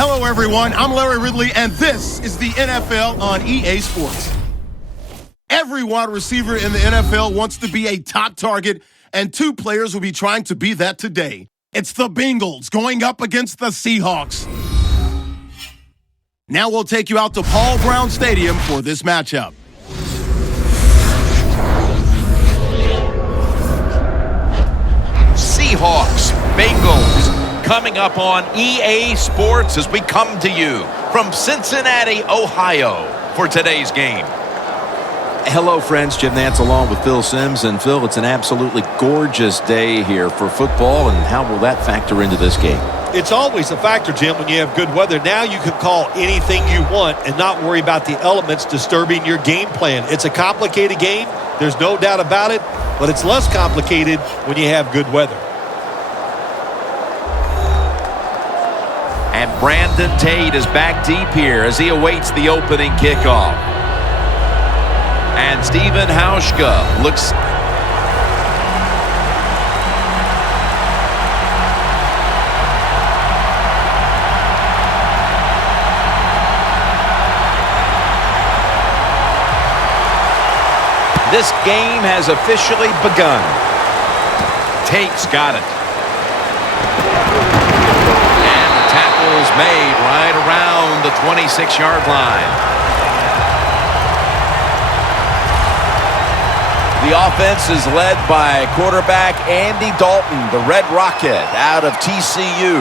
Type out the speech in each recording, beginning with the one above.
Hello, everyone. I'm Larry Ridley, and this is the NFL on EA Sports. Every wide receiver in the NFL wants to be a top target, and two players will be trying to be that today. It's the Bengals going up against the Seahawks. Now we'll take you out to Paul Brown Stadium for this matchup. Seahawks, Bengals, coming up on EA Sports as we come to you from Cincinnati, Ohio for today's game. Hello, friends. Jim Nantz along with Phil Simms. And Phil, it's an absolutely gorgeous day here for football, and how will that factor into this game? It's always a factor, Jim, when you have good weather. Now you can call anything you want and not worry about the elements disturbing your game plan. It's a complicated game. There's no doubt about it, but it's less complicated when you have good weather. And Brandon Tate is back deep here as he awaits the opening kickoff. And Stephen Hauschka looks... This game has officially begun. Tate's got it. And the tackle's made right around the 26-yard line. The offense is led by quarterback Andy Dalton, the Red Rocket, out of TCU.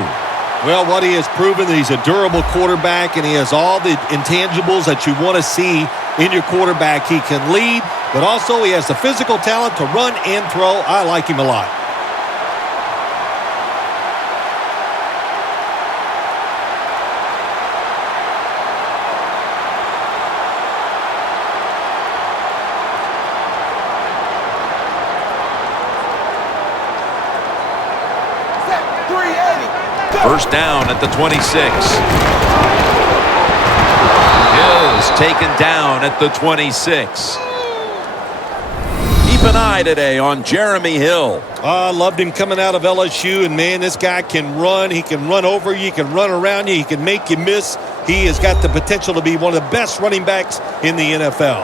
Well, what he has proven, he's a durable quarterback, and he has all the intangibles that you want to see in your quarterback. He can lead, but also he has the physical talent to run and throw. I like him a lot. First down at the 26. Hill's taken down at the 26. Keep an eye today on Jeremy Hill. I loved him coming out of LSU, and man, this guy can run. He can run over you. He can run around you. He can make you miss. He has got the potential to be one of the best running backs in the NFL.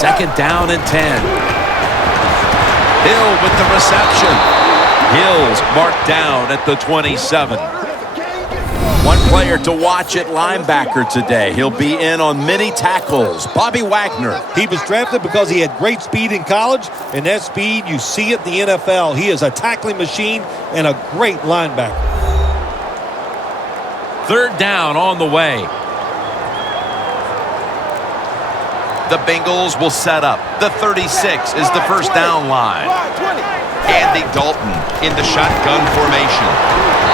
Second down and 10. Hill with the reception. Hill's marked down at the 27. One player to watch at linebacker today. He'll be in on many tackles. Bobby Wagner. He was drafted because he had great speed in college, and that speed, you see it in the NFL. He is a tackling machine and a great linebacker. Third down on the way. The Bengals will set up. The 36 is the first down line. Andy Dalton in the shotgun formation.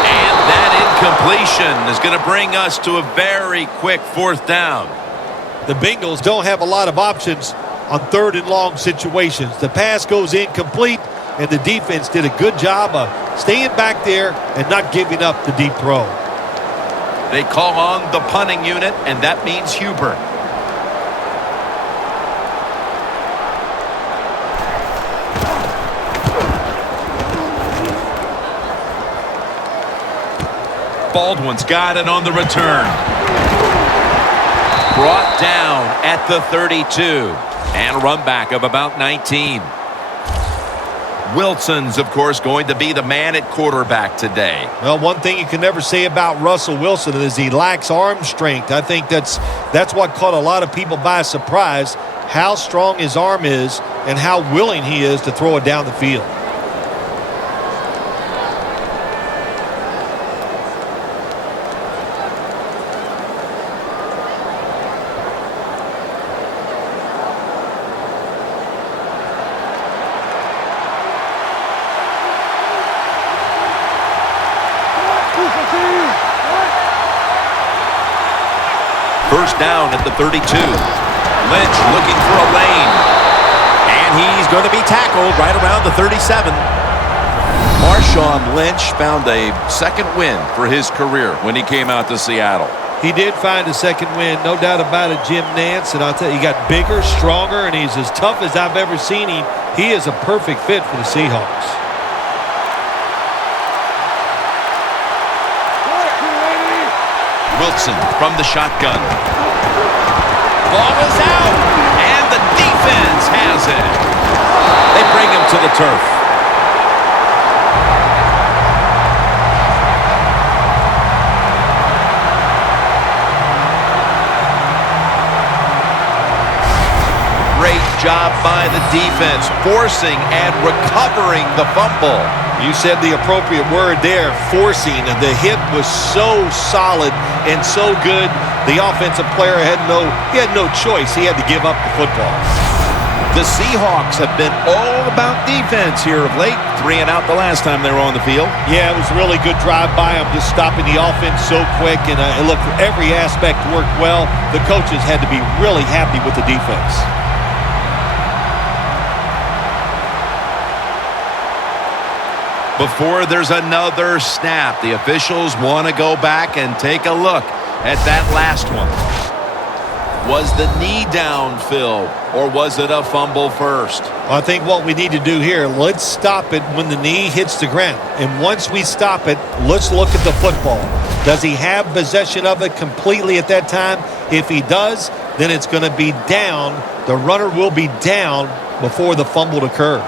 And that incompletion is going to bring us to a very quick fourth down. The Bengals don't have a lot of options on third and long situations. The pass goes incomplete, and the defense did a good job of staying back there and not giving up the deep throw. They call on the punting unit, and that means Huber. Baldwin's got it on the return. Brought down at the 32. And a run back of about 19. Wilson's, of course, going to be the man at quarterback today. Well, one thing you can never say about Russell Wilson is he lacks arm strength. I think that's what caught a lot of people by surprise, how strong his arm is and how willing he is to throw it down the field. First down at the 32. Lynch looking for a lane. And he's going to be tackled right around the 37. Marshawn Lynch found a second win for his career when he came out to Seattle. He did find a second win, no doubt about it, Jim Nance. And I'll tell you, he got bigger, stronger, and he's as tough as I've ever seen him. He is a perfect fit for the Seahawks. Wilson from the shotgun. Ball is out, and the defense has it. They bring him to the turf. Great job by the defense, forcing and recovering the fumble. You said the appropriate word there, forcing. The hit was so solid and so good. The offensive player had no choice. He had to give up the football. The Seahawks have been all about defense here of late. 3 and out the last time they were on the field. Yeah, it was a really good drive by him, just stopping the offense so quick. And look, every aspect worked well. The coaches had to be really happy with the defense. Before there's another snap, the officials want to go back and take a look at that last one. Was the knee down, Phil, or was it a fumble first? I think what we need to do here, let's stop it when the knee hits the ground. And once we stop it, let's look at the football. Does he have possession of it completely at that time? If he does, then it's going to be down. The runner will be down before the fumble occurred.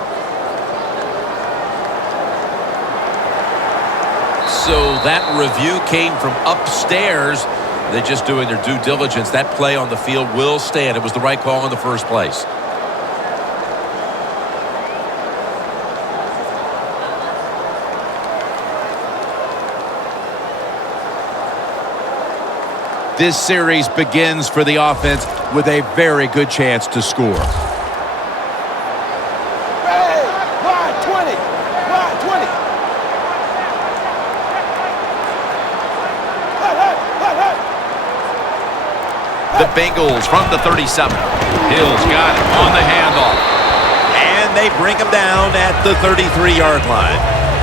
So that review came from upstairs. They're just doing their due diligence. That play on the field will stand. It was the right call in the first place. This series begins for the offense with a very good chance to score. The Bengals from the 37. Hill's got it on the handoff. And they bring him down at the 33-yard line.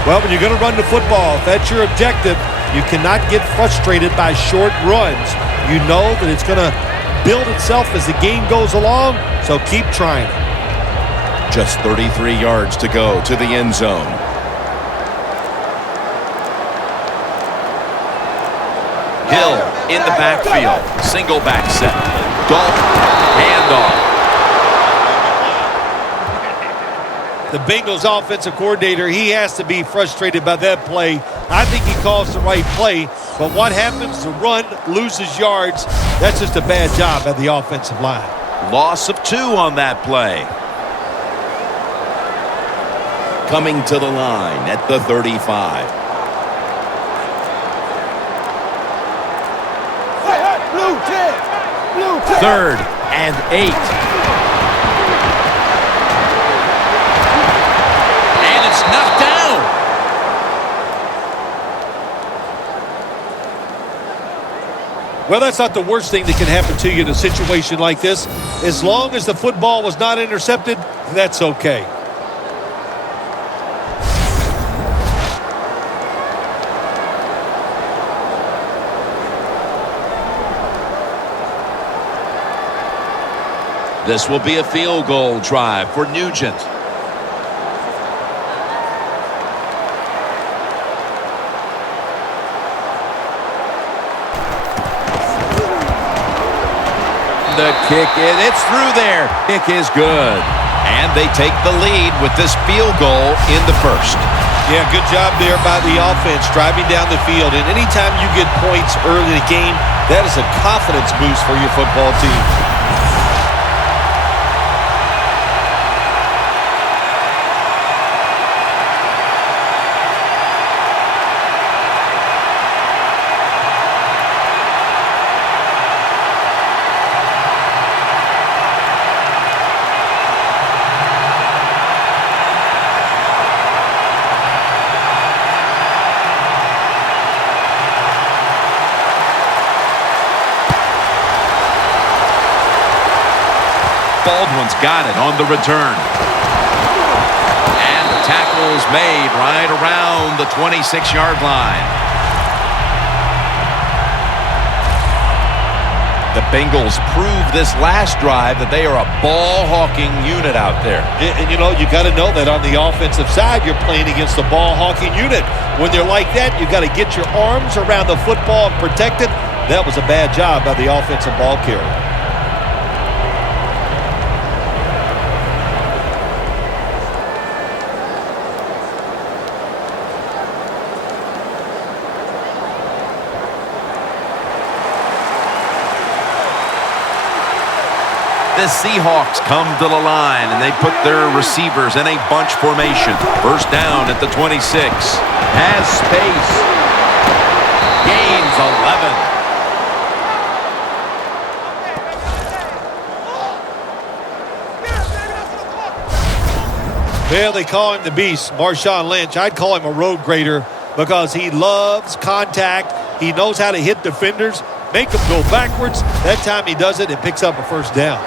Well, when you're going to run the football, if that's your objective, you cannot get frustrated by short runs. You know that it's going to build itself as the game goes along, so keep trying it. Just 33 yards to go to the end zone. Hill in the backfield. Single back set. Dalton, handoff. The Bengals offensive coordinator, he has to be frustrated by that play. I think he calls the right play, but what happens? The run loses yards. That's just a bad job by the offensive line. Loss of 2 on that play. Coming to the line at the 35. Third and 8. And it's knocked down. Well, that's not the worst thing that can happen to you in a situation like this. As long as the football was not intercepted, that's okay. This will be a field goal drive for Nugent. The kick, it's through there. Kick is good. And they take the lead with this field goal in the first. Yeah, good job there by the offense, driving down the field. And anytime you get points early in the game, that is a confidence boost for your football team. Baldwin's got it on the return. And the tackle's made right around the 26-yard line. The Bengals proved this last drive that they are a ball-hawking unit out there. And you know, you got to know that on the offensive side, you're playing against the ball-hawking unit. When they're like that, you got to get your arms around the football and protect it. That was a bad job by the offensive ball carrier. The Seahawks come to the line, and they put their receivers in a bunch formation. First down at the 26. Has space. Gains 11. Well, they call him the Beast, Marshawn Lynch. I'd call him a road grader because he loves contact. He knows how to hit defenders, make them go backwards. That time he does it and picks up a first down.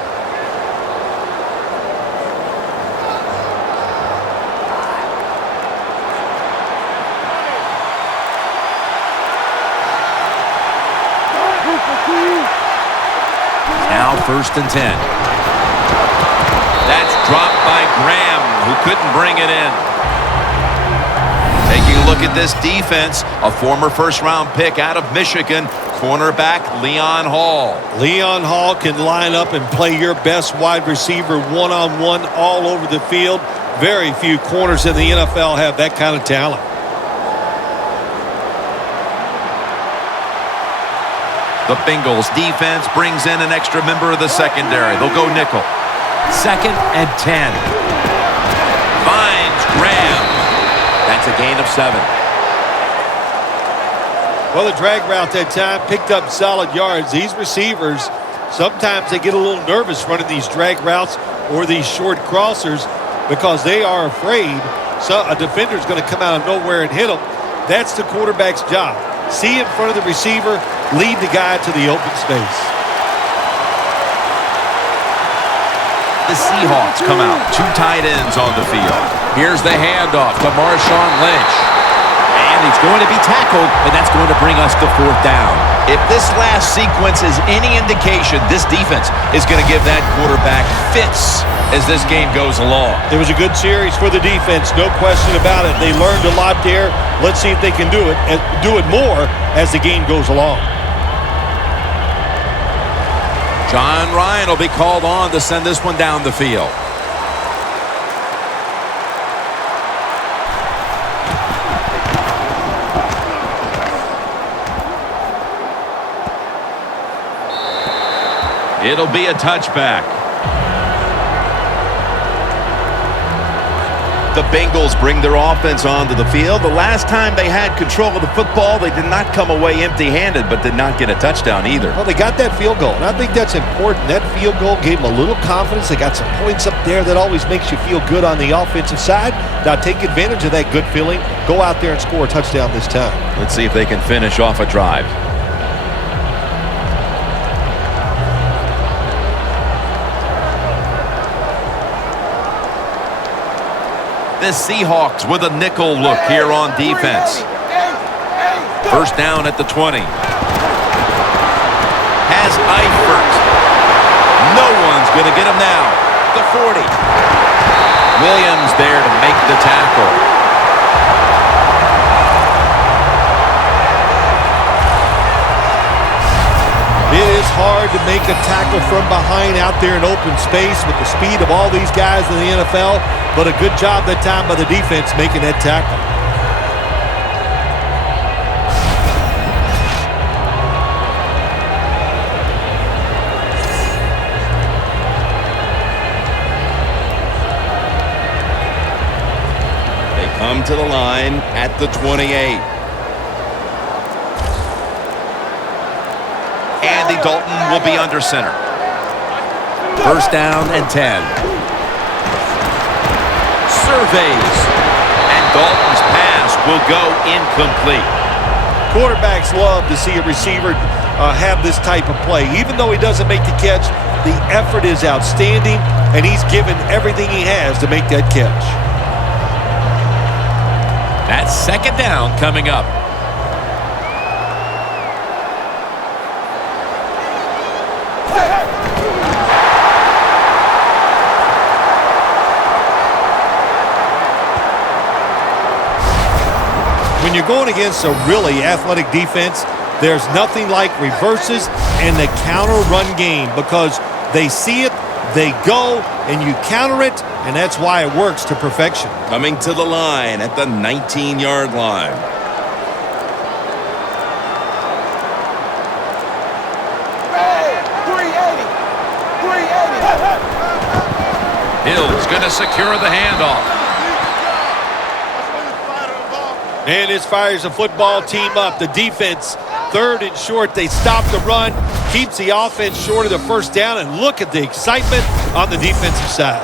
Now 1st and 10. That's dropped by Graham, who couldn't bring it in. Taking a look at this defense, a former first-round pick out of Michigan, cornerback Leon Hall. Leon Hall can line up and play your best wide receiver one-on-one all over the field. Very few corners in the NFL have that kind of talent. The Bengals defense brings in an extra member of the secondary. They'll go nickel. 2nd and 10. Finds Graham. That's a gain of 7. Well, the drag route that time picked up solid yards. These receivers, sometimes they get a little nervous running these drag routes or these short crossers because they are afraid a defender's going to come out of nowhere and hit them. That's the quarterback's job. See in front of the receiver, lead the guy to the open space. The Seahawks come out. 2 tight ends on the field. Here's the handoff to Marshawn Lynch. And he's going to be tackled, and that's going to bring us to 4th down. If this last sequence is any indication, this defense is going to give that quarterback fits as this game goes along. It was a good series for the defense, no question about it. They learned a lot there. Let's see if they can do it and do it more as the game goes along. John Ryan will be called on to send this one down the field. It'll be a touchback. The Bengals bring their offense onto the field. The last time they had control of the football, they did not come away empty-handed, but did not get a touchdown either. Well, they got that field goal, and I think that's important. That field goal gave them a little confidence. They got some points up there that always makes you feel good on the offensive side. Now take advantage of that good feeling. Go out there and score a touchdown this time. Let's see if they can finish off a drive. The Seahawks with a nickel look here on defense. First down at the 20. Has Eifert. No one's going to get him now. The 40. Williams there to make the tackle. It is hard to make a tackle from behind out there in open space with the speed of all these guys in the NFL, but a good job that time by the defense making that tackle. They come to the line at the 28. Andy Dalton will be under center. First down and 10. Surveys. And Dalton's pass will go incomplete. Quarterbacks love to see a receiver have this type of play. Even though he doesn't make the catch, the effort is outstanding, and he's given everything he has to make that catch. That's second down coming up. When you're going against a really athletic defense, there's nothing like reverses and the counter run game because they see it, they go, and you counter it, and that's why it works to perfection. Coming to the line at the 19-yard line. Hill's going to secure the handoff. And this fires the football team up. The defense, third and short. They stop the run, keeps the offense short of the first down, and look at the excitement on the defensive side.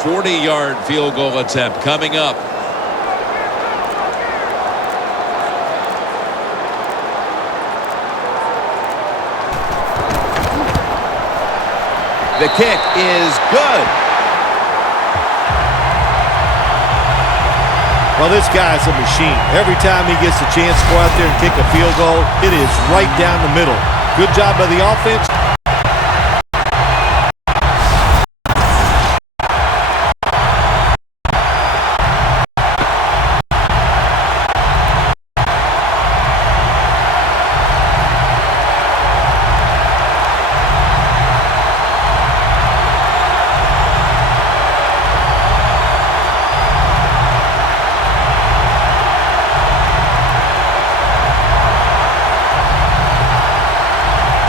.40-yard field goal attempt coming up. The kick is good. Well, this guy's a machine. Every time he gets a chance to go out there and kick a field goal, it is right down the middle. Good job by the offense.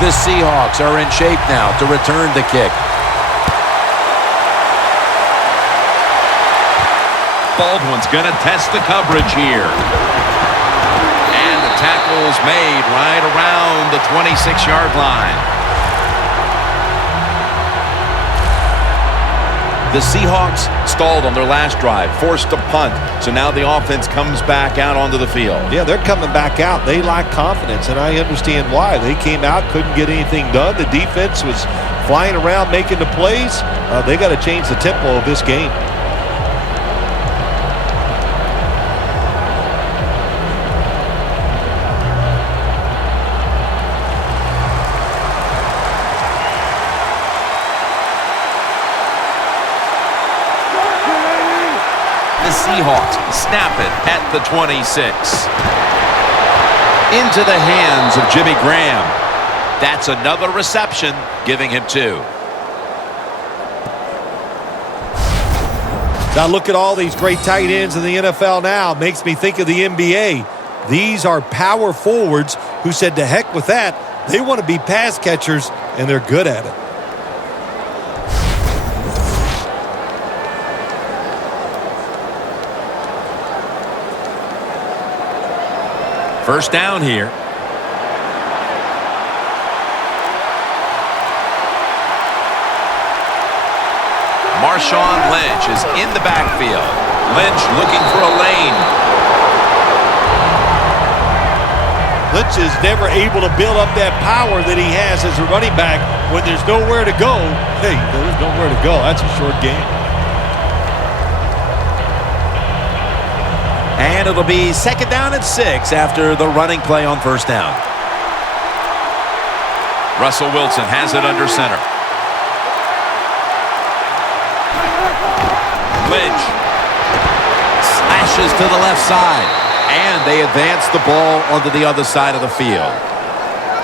The Seahawks are in shape now to return the kick. Baldwin's going to test the coverage here. And the tackle's made right around the 26-yard line. The Seahawks stalled on their last drive, forced a punt. So now the offense comes back out onto the field. Yeah, they're coming back out. They lack confidence, and I understand why. They came out, couldn't get anything done. The defense was flying around making the plays. They got to change the tempo of this game. Seahawks snap it at the 26. Into the hands of Jimmy Graham. That's another reception, giving him 2. Now look at all these great tight ends in the NFL now. Makes me think of the NBA. These are power forwards who said to heck with that. They want to be pass catchers, and they're good at it. First down here. Marshawn Lynch is in the backfield. Lynch looking for a lane. Lynch is never able to build up that power that he has as a running back when there's nowhere to go. Hey, there's nowhere to go. That's a short game. And it'll be 2nd down and 6 after the running play on first down. Russell Wilson has it under center. Lynch slashes to the left side. And they advance the ball onto the other side of the field.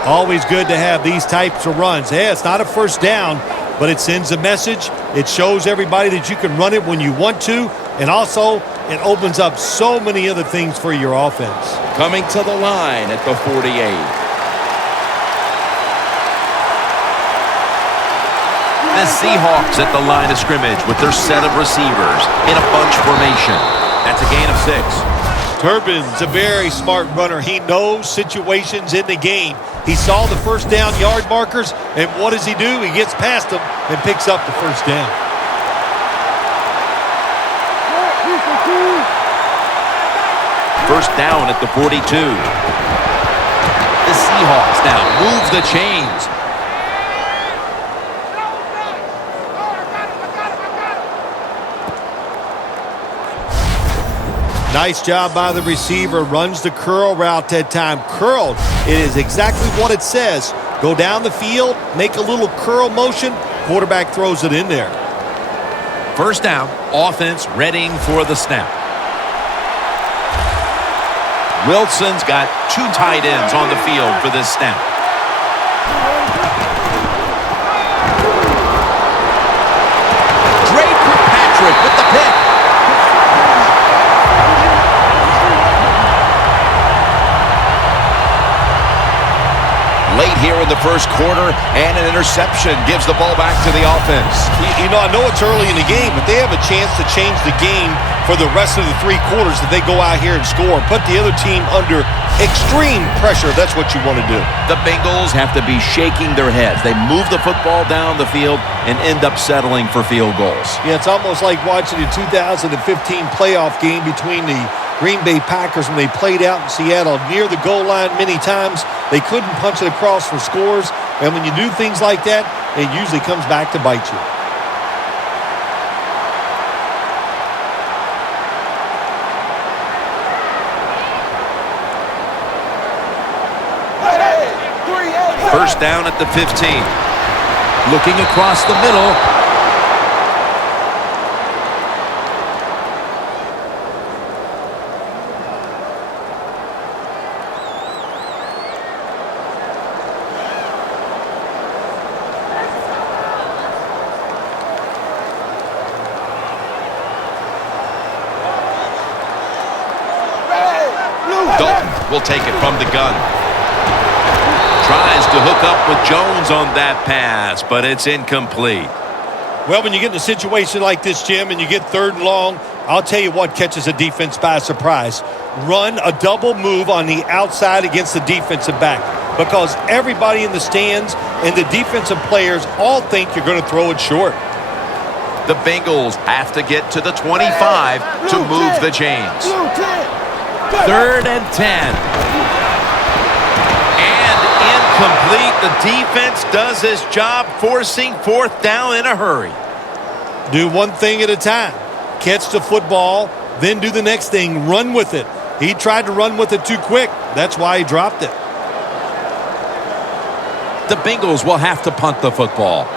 Always good to have these types of runs. Yeah, it's not a first down, but it sends a message. It shows everybody that you can run it when you want to. And also, it opens up so many other things for your offense. Coming to the line at the 48. The Seahawks at the line of scrimmage with their set of receivers in a bunch formation. That's a gain of 6. Turbin's a very smart runner. He knows situations in the game. He saw the first down yard markers, and what does he do? He gets past them and picks up the first down. First down at the 42. The Seahawks now move the chains. Nice job by the receiver. Runs the curl route that time. Curled. It is exactly what it says. Go down the field, make a little curl motion. Quarterback throws it in there. First down, offense readying for the snap. Wilson's got 2 tight ends on the field for this snap. Draper Patrick with the pick. Late here in the first quarter, and an interception gives the ball back to the offense. You know, I know it's early in the game, but they have a chance to change the game for the rest of the 3 quarters if they go out here and score. Put the other team under extreme pressure. That's what you want to do. The Bengals have to be shaking their heads. They move the football down the field and end up settling for field goals. Yeah, it's almost like watching the 2015 playoff game between the Green Bay Packers when they played out in Seattle near the goal line many times. They couldn't punch it across for scores. And when you do things like that, it usually comes back to bite you. First down at the 15. Looking across the middle. Dalton will take it from the gun. Tries to hook up with Jones on that pass, but it's incomplete. Well, when you get in a situation like this, Jim, and you get 3rd and long, I'll tell you what catches a defense by surprise. Run a double move on the outside against the defensive back, because everybody in the stands and the defensive players all think you're going to throw it short. The Bengals have to get to the 25 to move the chains. 3rd and 10. Complete. The defense does his job, forcing 4th down in a hurry. Do one thing at a time. Catch the football, then do the next thing. Run with it. He tried to run with it too quick. That's why he dropped it. The Bengals will have to punt the football.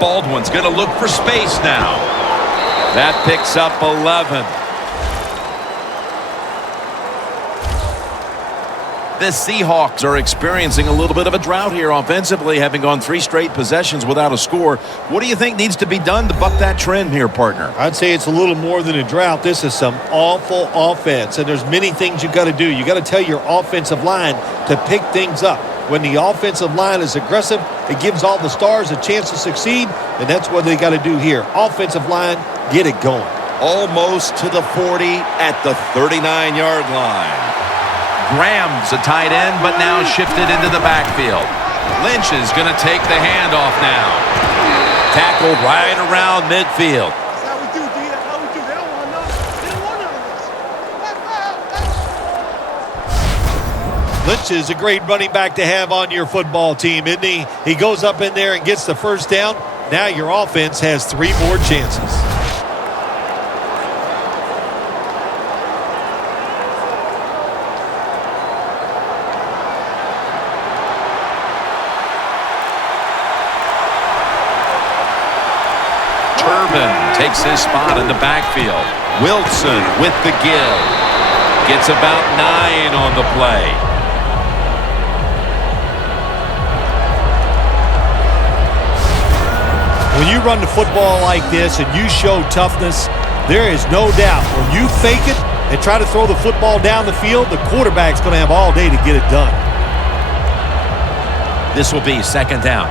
Baldwin's going to look for space now. That picks up 11. The Seahawks are experiencing a little bit of a drought here offensively, having gone 3 straight possessions without a score. What do you think needs to be done to buck that trend here, partner? I'd say it's a little more than a drought. This is some awful offense, and there's many things you got to do. You got to tell your offensive line to pick things up. When the offensive line is aggressive, it gives all the stars a chance to succeed, and that's what they got to do here. Offensive line, get it going. Almost to the 40 at the 39-yard line. Graham's a tight end, but now shifted into the backfield. Lynch is going to take the handoff now. Tackled right around midfield. That's how we do, D. That's how we do. They don't want none. They don't want none of this. Lynch is a great running back to have on your football team, isn't he? He goes up in there and gets the first down. Now your offense has 3 more chances. Takes his spot in the backfield. Wilson with the give. Gets about 9 on the play. When you run the football like this and you show toughness, there is no doubt when you fake it and try to throw the football down the field, the quarterback's going to have all day to get it done. This will be 2nd down.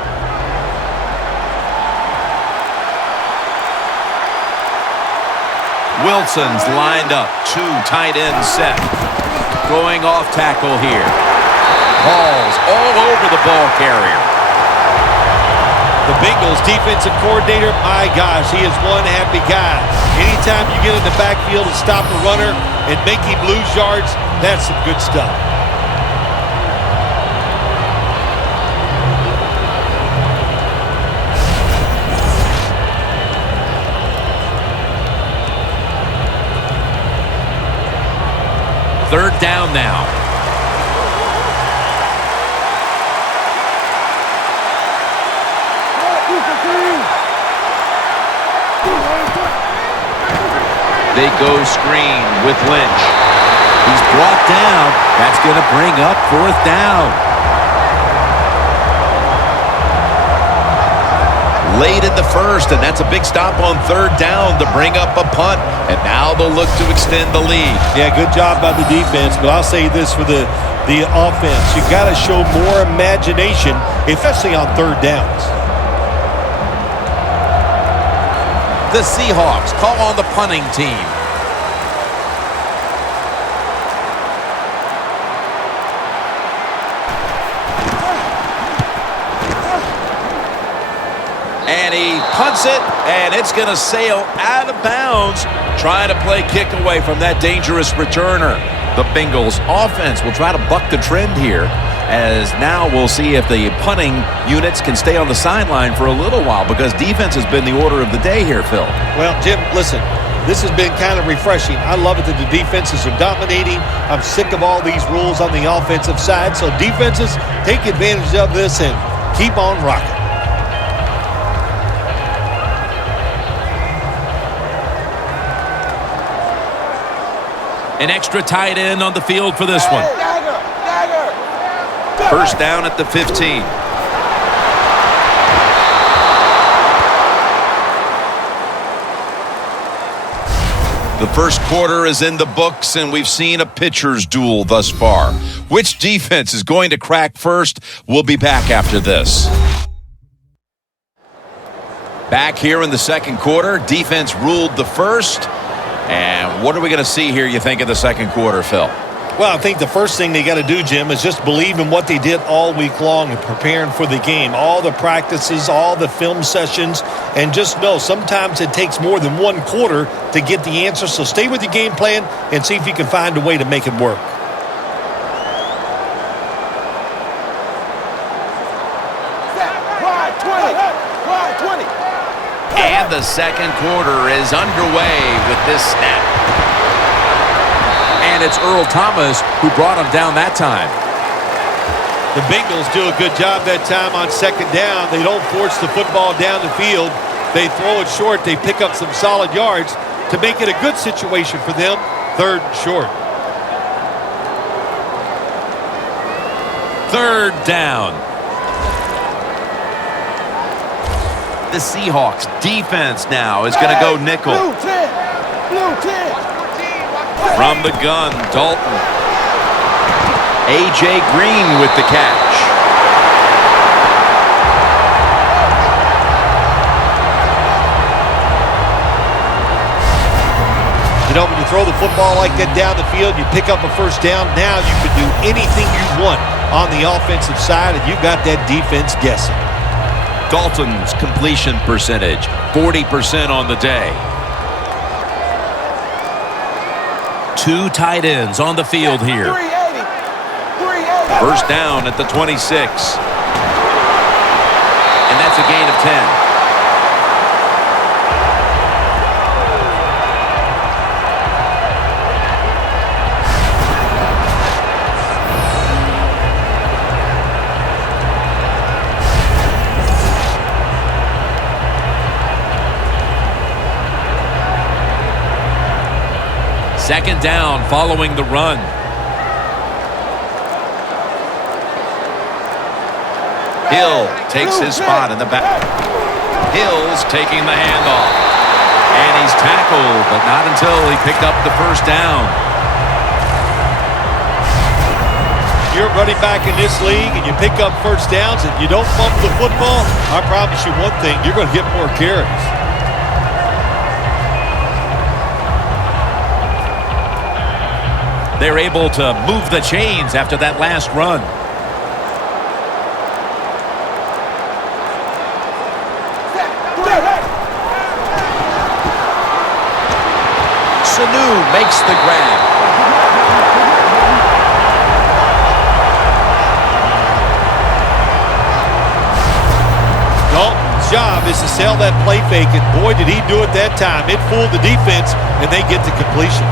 Wilson's lined up, 2 tight ends set. Going off tackle here. Balls all over the ball carrier. The Bengals defensive coordinator, my gosh, he is one happy guy. Anytime you get in the backfield and stop a runner and make him lose yards, that's some good stuff. third down now. They go screen with Lynch. He's brought down. That's going to bring up fourth down. Late in the first, and that's a big stop on third down to bring up a punt. And now they'll look to extend the lead. Yeah, good job by the defense, but I'll say this for the offense. You've got to show more imagination, especially on third downs. The Seahawks call on the punting team. And he punts it, and it's going to sail out of bounds, trying to play kick away from that dangerous returner. The Bengals offense will try to buck the trend here, as now we'll see if the punting units can stay on the sideline for a little while, because defense has been the order of the day here, Phil. Well, Jim, listen, this has been kind of refreshing. I love it that the defenses are dominating. I'm sick of all these rules on the offensive side, so defenses take advantage of this and keep on rocking. An extra tight end on the field for this one. First down at the 15. The first quarter is in the books, and we've seen a pitcher's duel thus far. Which defense is going to crack first? We'll be back after this. Back here in the second quarter, defense ruled the first. And what are we going to see here, you think, in the second quarter, Phil? Well, I think the first thing they got to do, Jim, is just believe in what they did all week long and preparing for the game. All the practices, all the film sessions, and just know sometimes it takes more than one quarter to get the answer. So stay with your game plan and see if you can find a way to make it work. And the second quarter is underway with this snap. And it's Earl Thomas who brought him down that time. The Bengals do a good job that time on second down. They don't force the football down the field. They throw it short. They pick up some solid yards to make it a good situation for them. Third and short. Third down. The Seahawks defense now is going to go nickel. From the gun, Dalton. A.J. Green with the catch. You know, when you throw the football like that down the field, you pick up a first down. Now you can do anything you want on the offensive side, and you got that defense guessing. Dalton's completion percentage, 40% on the day. Two tight ends on the field here. First down at the 26. And that's a gain of 10. Second down following the run. Hill takes his spot in the back. Hill's taking the handoff. And he's tackled, but not until he picked up the first down. You're running back in this league and you pick up first downs and you don't fumble the football, I promise you one thing, you're going to get more carries. They're able to move the chains after that last run. Sanu makes the grab. Dalton's job is to sell that play fake, and boy, did he do it that time. It fooled the defense, and they get the completion.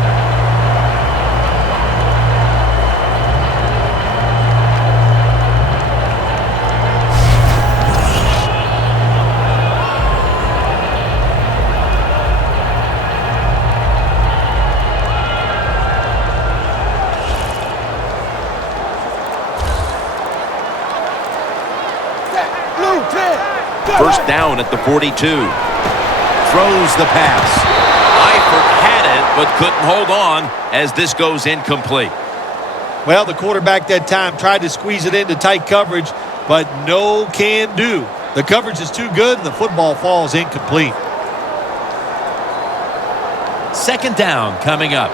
First down at the 42. Throws the pass. Eifert had it, but couldn't hold on as this goes incomplete. Well, the quarterback that time tried to squeeze it into tight coverage, but no can do. The coverage is too good, and the football falls incomplete. Second down coming up.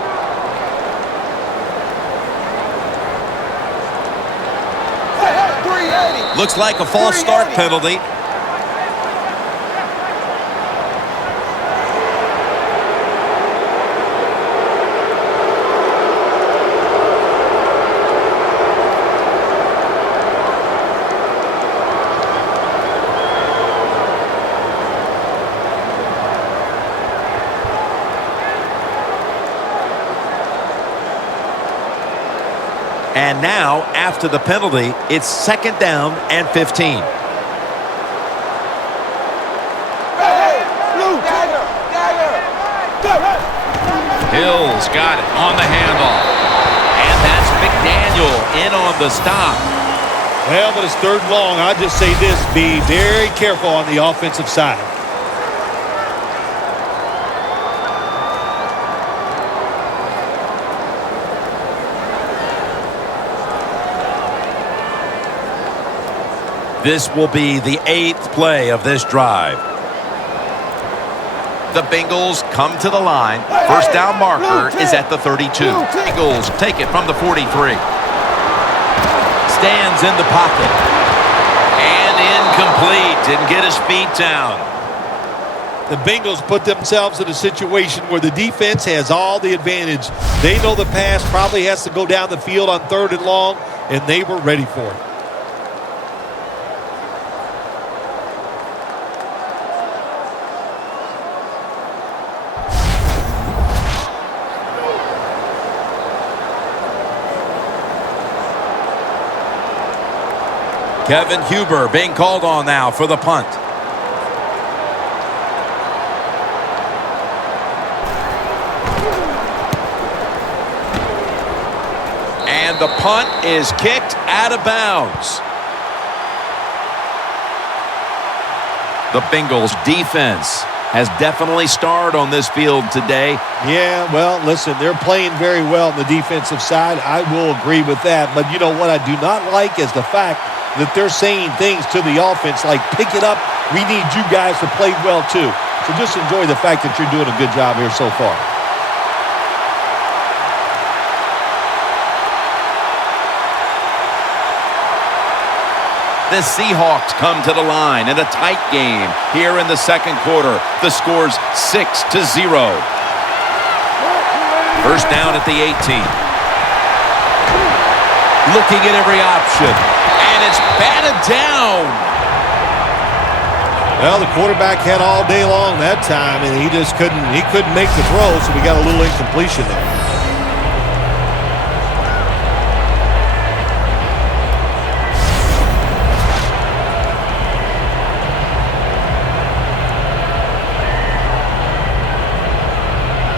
Looks like a false start penalty. And now, after the penalty, it's second down and 15. Hill's got it on the handoff. And that's McDaniel in on the stop. Well, but it's third and long. I just say this, be very careful on the offensive side. This will be the 8th play of this drive. The Bengals come to the line. First down marker is at the 32. Bengals take it from the 43. Stands in the pocket. And incomplete. Didn't get his feet down. The Bengals put themselves in a situation where the defense has all the advantage. They know the pass probably has to go down the field on third and long, and they were ready for it. Kevin Huber being called on now for the punt. And the punt is kicked out of bounds. The Bengals defense has definitely starred on this field today. Yeah, well, listen, they're playing very well on the defensive side. I will agree with that. But you know what I do not like is the fact that they're saying things to the offense like, pick it up, we need you guys to play well too. So just enjoy the fact that you're doing a good job here so far. The Seahawks come to the line in a tight game here in the second quarter. The score's 6-0. First down at the 18. Looking at every option. And it's batted down. Well, the quarterback had all day long that time, and he couldn't make the throw, so we got a little incompletion there.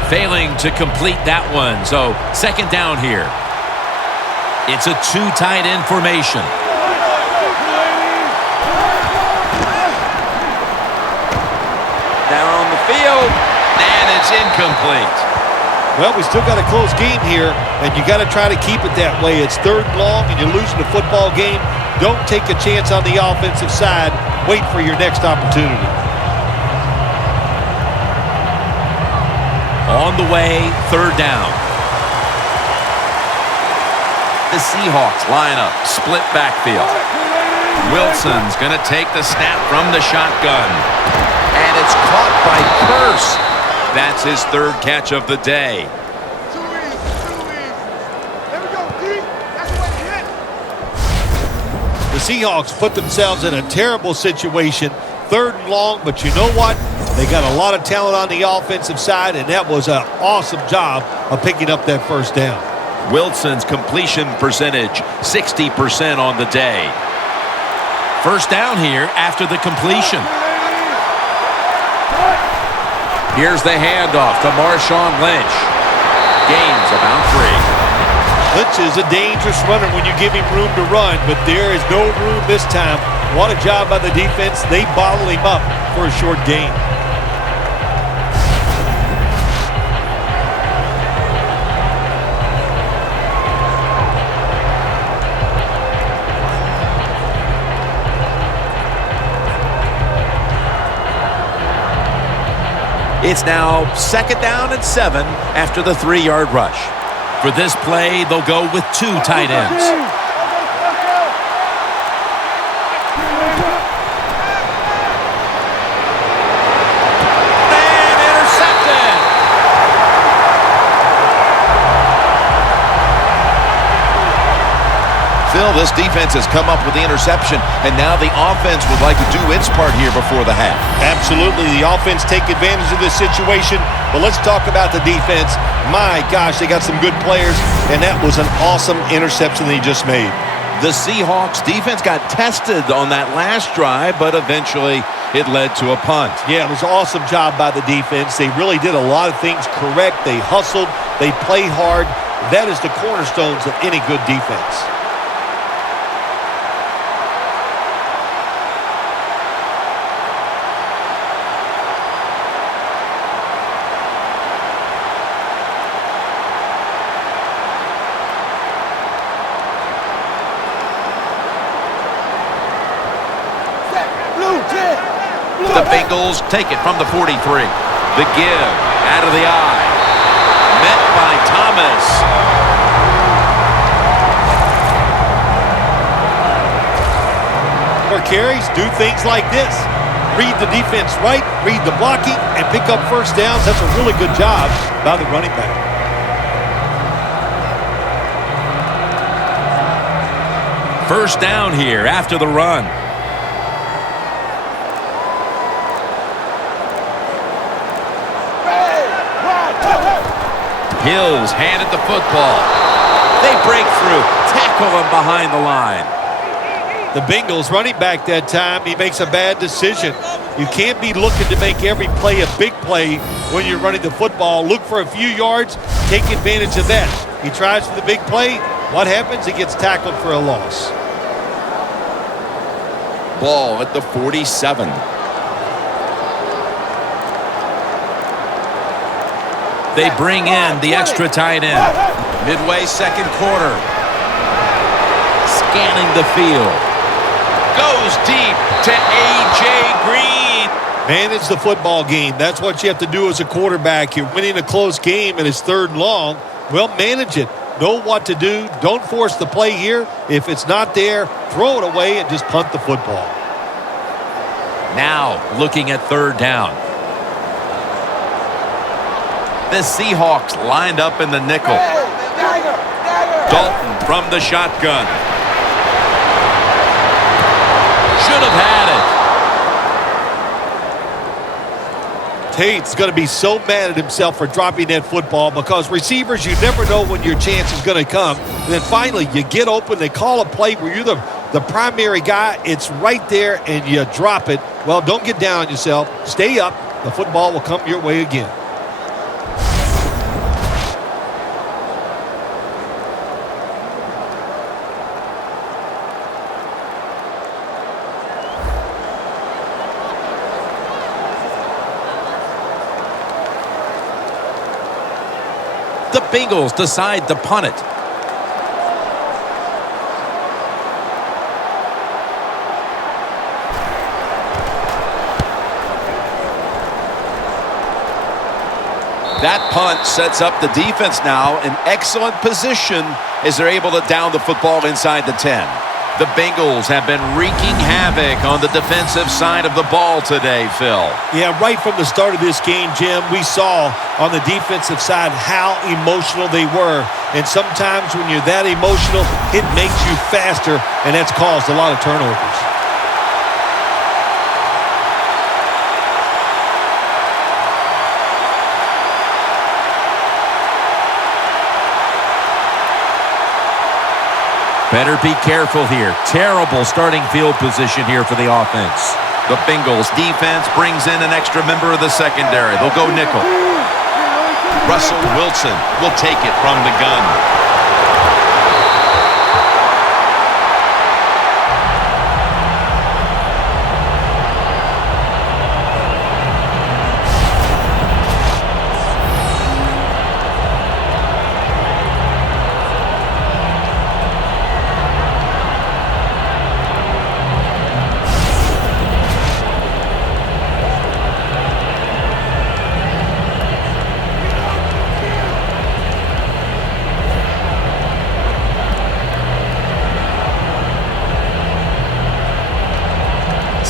Failing to complete that one, so second down here. It's a two tight end formation. Down the field, and it's incomplete. Well, we still got a close game here, and you got to try to keep it that way. It's third and long, and you're losing the football game. Don't take a chance on the offensive side. Wait for your next opportunity. On the way, third down. The Seahawks line up, split backfield. Wilson's going to take the snap from the shotgun. And it's caught by Curse. That's his third catch of the day. Too easy. There we go, D. That's the way to hit. The Seahawks put themselves in a terrible situation. Third and long, but you know what? They got a lot of talent on the offensive side, and that was an awesome job of picking up that first down. Wilson's completion percentage, 60% on the day. First down here after the completion. Here's the handoff to Marshawn Lynch. Gains about 3. Lynch is a dangerous runner when you give him room to run, but there is no room this time. What a job by the defense. They bottle him up for a short gain. It's now 2nd down and 7 after the 3-yard rush. For this play, they'll go with 2 tight ends. And intercepted! Phil, this defense has come up with the interception, and now the offense would like to do its part here before the half. Absolutely. The offense take advantage of this situation, but let's talk about the defense. My gosh, they got some good players, and that was an awesome interception they just made. The Seahawks defense got tested on that last drive, but eventually it led to a punt. Yeah, it was an awesome job by the defense. They really did a lot of things correct. They hustled. They play hard. That is the cornerstones of any good defense. The Bengals take it from the 43. The give out of the eye. Met by Thomas. For carries, do things like this. Read the defense right, read the blocking, and pick up first downs. That's a really good job by the running back. First down here after the run. Hills handed the football. They break through, tackle him behind the line. The Bengals running back that time, he makes a bad decision. You can't be looking to make every play a big play when you're running the football. Look for a few yards, take advantage of that. He tries for the big play. What happens? He gets tackled for a loss. Ball at the 47. They bring in the extra tight end. Midway second quarter. Scanning the field. Goes deep to A.J. Green. Manage the football game. That's what you have to do as a quarterback. You're winning a close game and it's 3rd and long. Well, manage it. Know what to do. Don't force the play here. If it's not there, throw it away and just punt the football. Now looking at 3rd down. The Seahawks lined up in the nickel. Dalton from the shotgun. Should have had it. Tate's going to be so mad at himself for dropping that football because receivers, you never know when your chance is going to come. And then finally, you get open. They call a play where you're the primary guy. It's right there, and you drop it. Well, don't get down on yourself. Stay up. The football will come your way again. The Bengals decide to punt it. That punt sets up the defense now in excellent position as they're able to down the football inside the 10. The Bengals have been wreaking havoc on the defensive side of the ball today, Phil. Yeah, right from the start of this game, Jim, we saw on the defensive side how emotional they were. And sometimes when you're that emotional, it makes you faster, and that's caused a lot of turnovers. Better be careful here. Terrible starting field position here for the offense. The Bengals defense brings in an extra member of the secondary. They'll go nickel. Russell Wilson will take it from the gun.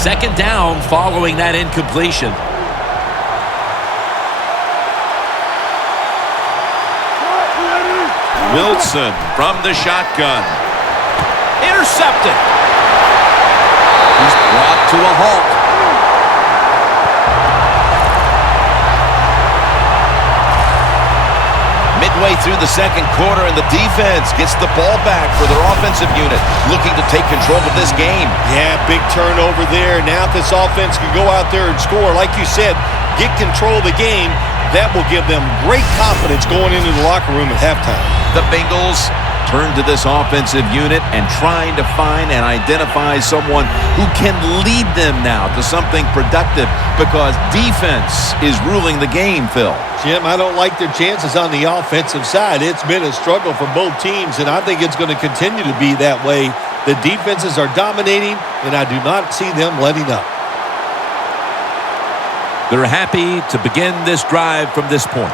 Second down following that incompletion. Wilson from the shotgun. Intercepted. He's brought to a halt. Midway through the second quarter, and the defense gets the ball back for their offensive unit, looking to take control of this game. Yeah, big turnover there. Now if this offense can go out there and score, like you said, get control of the game, that will give them great confidence going into the locker room at halftime. The Bengals turn to this offensive unit and trying to find and identify someone who can lead them now to something productive, because defense is ruling the game, Phil. Jim, I don't like their chances on the offensive side. It's been a struggle for both teams, and I think it's going to continue to be that way. The defenses are dominating, and I do not see them letting up. They're happy to begin this drive from this point.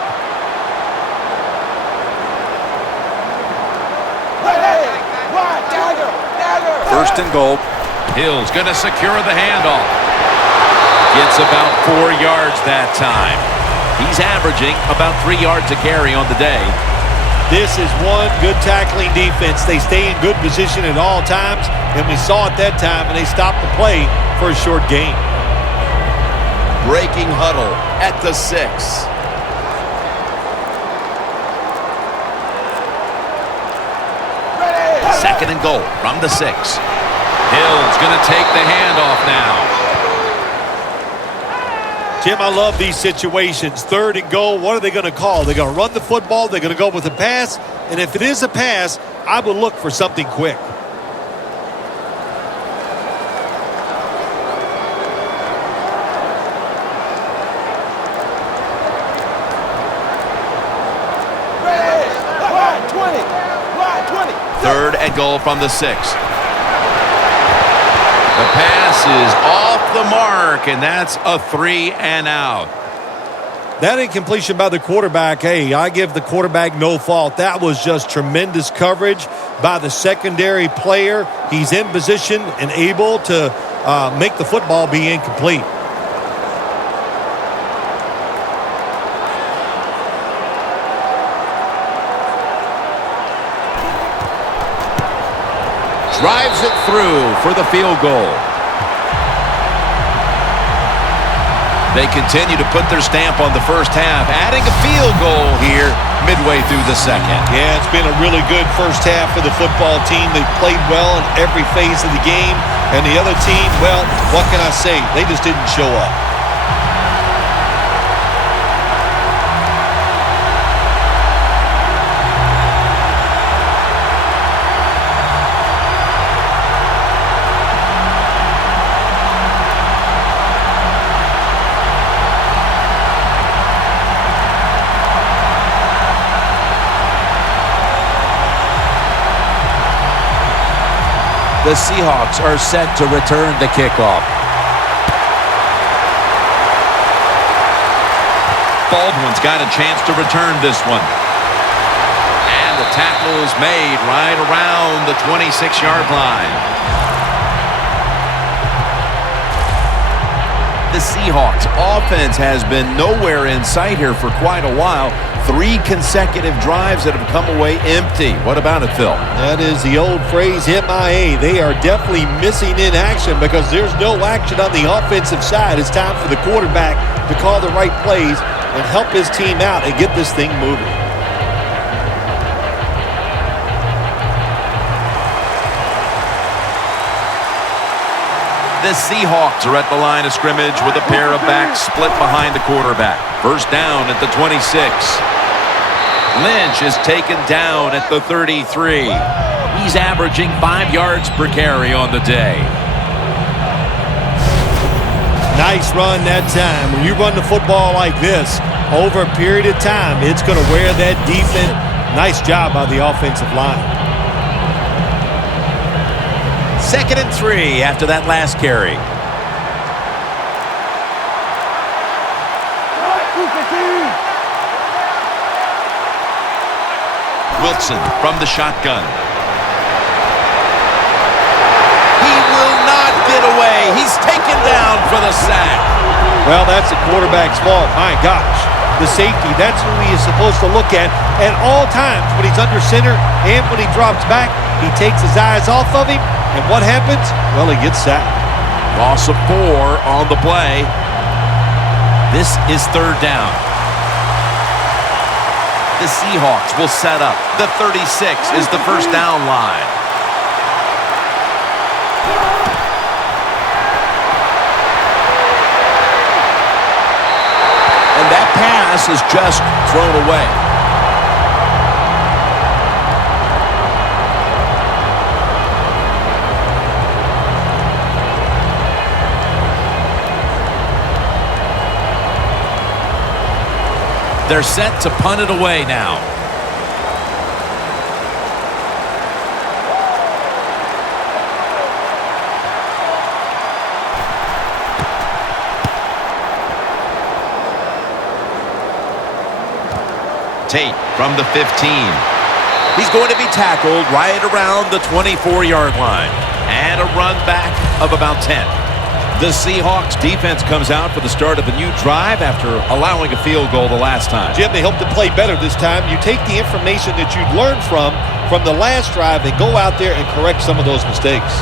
First and goal. Hill's going to secure the handoff. Gets about 4 yards that time. He's averaging about 3 yards a carry on the day. This is one good tackling defense. They stay in good position at all times, and we saw it that time, and they stopped the play for a short gain. Breaking huddle at the 6. Second and goal from the 6. Hill's going to take the handoff now. Jim, I love these situations. Third and goal, what are they going to call? They're going to run the football, they're going to go with a pass, and if it is a pass, I would look for something quick. Third and goal from the 6. The pass is off the mark, and that's a 3 and out. That incompletion by the quarterback, hey, I give the quarterback no fault. That was just tremendous coverage by the secondary player. He's in position and able to make the football be incomplete. Drives it through for the field goal. They continue to put their stamp on the first half, adding a field goal here midway through the second. Yeah, it's been a really good first half for the football team. They played well in every phase of the game. And the other team, well, what can I say? They just didn't show up. The Seahawks are set to return the kickoff. Baldwin's got a chance to return this one. And the tackle's made right around the 26-yard line. The Seahawks offense has been nowhere in sight here for quite a while. 3 consecutive drives that have come away empty. What about it, Phil? That is the old phrase, MIA. They are definitely missing in action because there's no action on the offensive side. It's time for the quarterback to call the right plays and help his team out and get this thing moving. The Seahawks are at the line of scrimmage with a pair of backs split behind the quarterback. First down at the 26. Lynch is taken down at the 33. He's averaging 5 yards per carry on the day. Nice run that time. When you run the football like this over a period of time, it's going to wear that defense. Nice job by the offensive line. Second and 3 after that last carry. Wilson from the shotgun. He will not get away. He He's taken down for the sack. Well, that's the quarterback's fault. My gosh. The safety, that's who he is supposed to look at all times. When he's under center and when he drops back, he takes his eyes off of him. And what happens? Well, he gets sacked. Loss of 4 on the play. This is 3rd down. The Seahawks will set up. The 36 is the first down line. And that pass is just thrown away. They're set to punt it away now. Tate from the 15. He's going to be tackled right around the 24-yard line. And a run back of about 10. The Seahawks defense comes out for the start of a new drive after allowing a field goal the last time. Jim, they hope to play better this time. You take the information that you'd learned from the last drive and go out there and correct some of those mistakes.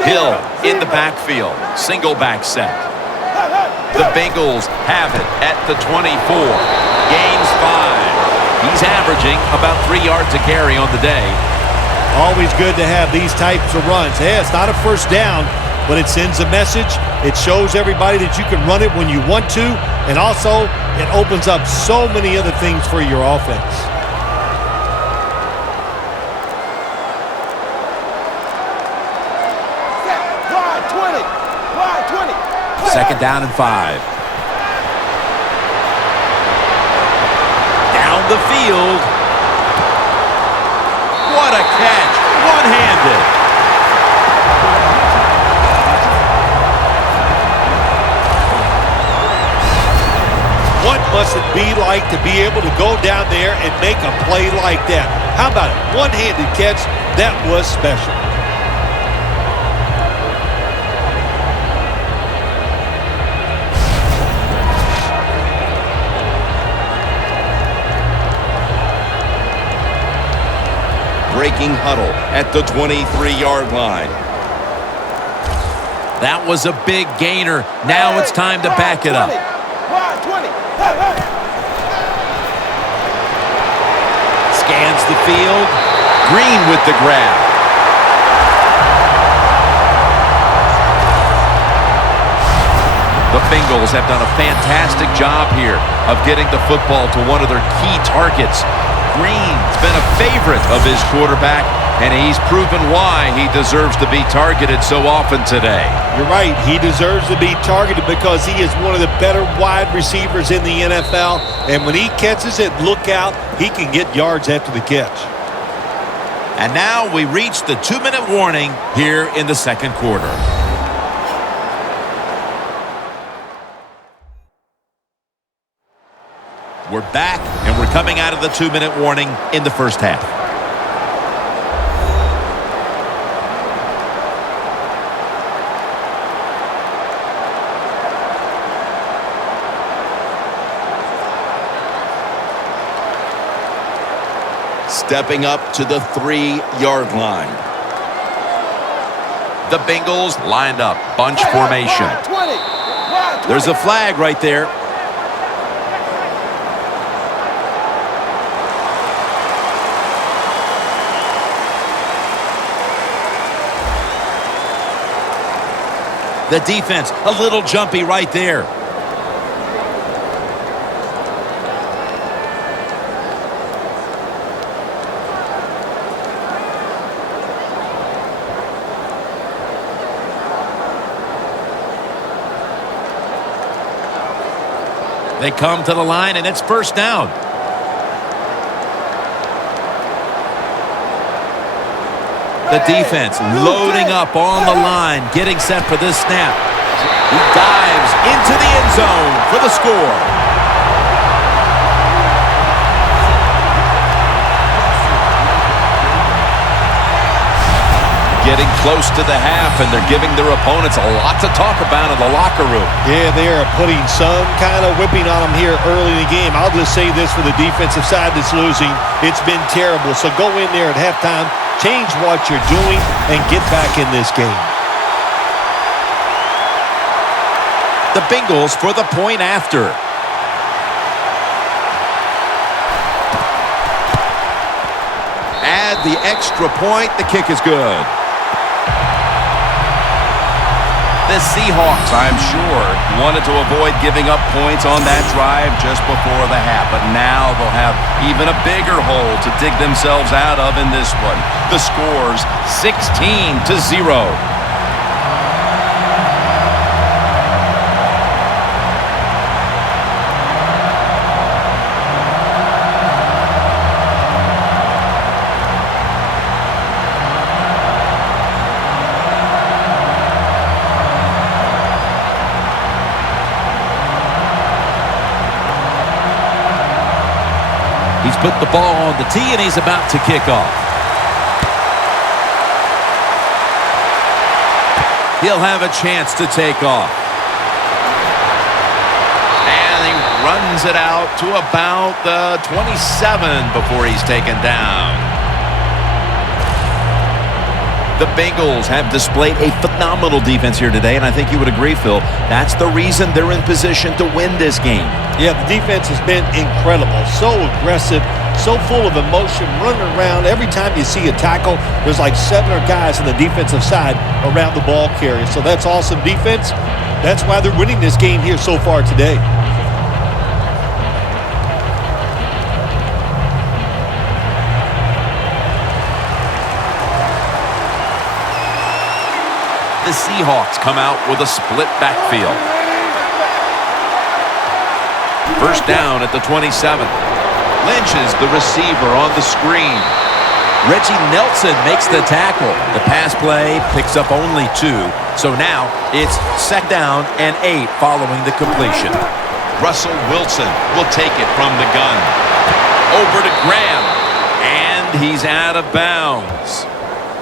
Hill in the backfield. Single back set. The Bengals have it at the 24. Gains 5. He's averaging about 3 yards a carry on the day. Always good to have these types of runs. Hey, it's not a first down, but it sends a message. It shows everybody that you can run it when you want to, and also it opens up so many other things for your offense. Second down and 5. Down the field. What a catch. One-handed. What must it be like to be able to go down there and make a play like that? How about it? One-handed catch. That was special. Breaking huddle at the 23-yard line. That was a big gainer. Now it's time to back it up. Scans the field. Green with the grab. The Bengals have done a fantastic job here of getting the football to one of their key targets. Green's been a favorite of his quarterback, and he's proven why he deserves to be targeted so often today. You're right. He deserves to be targeted because he is one of the better wide receivers in the NFL. And when he catches it, look out. He can get yards after the catch. And now we reach the 2-minute warning here in the second quarter. We're back, and we're coming out of the 2-minute warning in the first half. Stepping up to the 3-yard line. The Bengals lined up, bunch formation. There's a flag right there. The defense, a little jumpy right there. They come to the line, and it's first down. The defense loading up on the line, getting set for this snap. He dives into the end zone for the score. Getting close to the half, and they're giving their opponents a lot to talk about in the locker room. Yeah, they are putting some kind of whipping on them here early in the game. I'll just say this for the defensive side that's losing. It's been terrible. So go in there at halftime, change what you're doing, and get back in this game. The Bengals for the point after. Add the extra point. The kick is good. The Seahawks, I'm sure, wanted to avoid giving up points on that drive just before the half, but now they'll have even a bigger hole to dig themselves out of in this one. The score's 16-0. He's put the ball on the tee, and he's about to kick off. He'll have a chance to take off. And he runs it out to about the 27 before he's taken down. The Bengals have displayed a phenomenal defense here today, and I think you would agree, Phil. That's the reason they're in position to win this game. Yeah, the defense has been incredible. So aggressive, so full of emotion, running around. Every time you see a tackle, there's like 7 guys on the defensive side around the ball carrier. So that's awesome defense. That's why they're winning this game here so far today. The Seahawks come out with a split backfield. First down at the 27. Lynch is the receiver on the screen. Reggie Nelson makes the tackle. The pass play picks up only 2. So now it's second down and 8 following the completion. Russell Wilson will take it from the gun. Over to Graham. And he's out of bounds.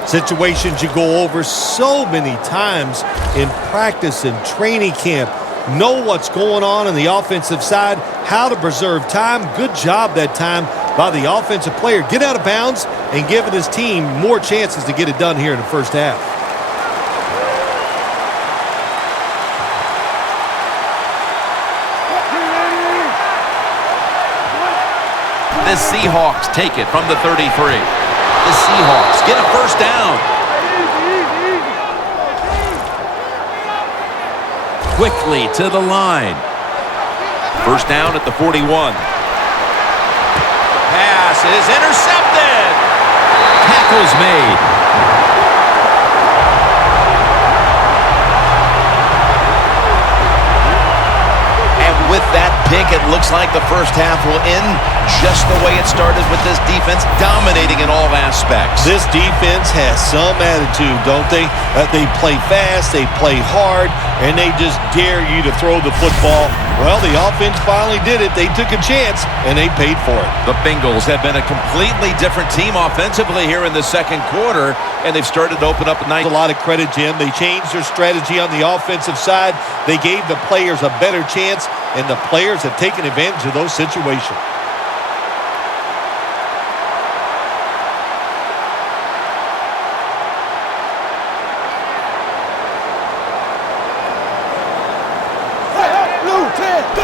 Situations you go over so many times in practice and training camp. Know what's going on the offensive side, how to preserve time. Good job that time by the offensive player. Get out of bounds and giving his team more chances to get it done here in the first half. The Seahawks take it from the 33. The Seahawks get a first down. Quickly to the line. First down at the 41. Pass is intercepted. Tackle's made. And with that pick, it looks like the first half will end just the way it started, with this defense dominating in all aspects. This defense has some attitude, don't they? They play fast, they play hard, and they just dare you to throw the football. Well, the offense finally did it. They took a chance, and they paid for it. The Bengals have been a completely different team offensively here in the second quarter, and they've started to open up a nice. A lot of credit, Jim. They changed their strategy on the offensive side. They gave the players a better chance, and the players have taken advantage of those situations.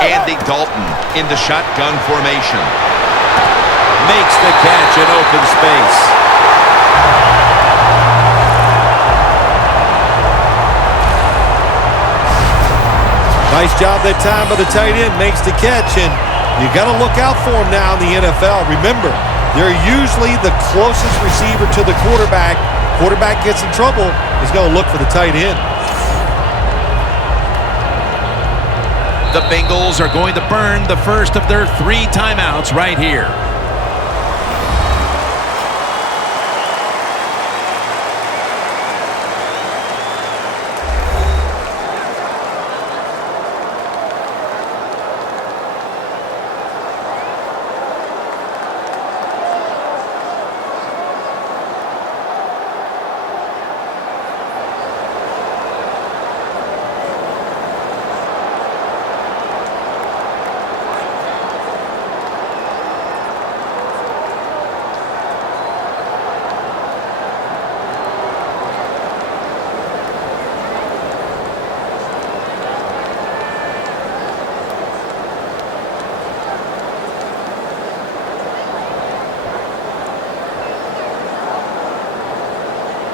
Andy Dalton in the shotgun formation. Makes the catch in open space. Nice job that time by the tight end. Makes the catch, and you got to look out for him now in the NFL. Remember, they're usually the closest receiver to the quarterback. Quarterback gets in trouble, he's going to look for the tight end. The Bengals are going to burn the first of their 3 timeouts right here.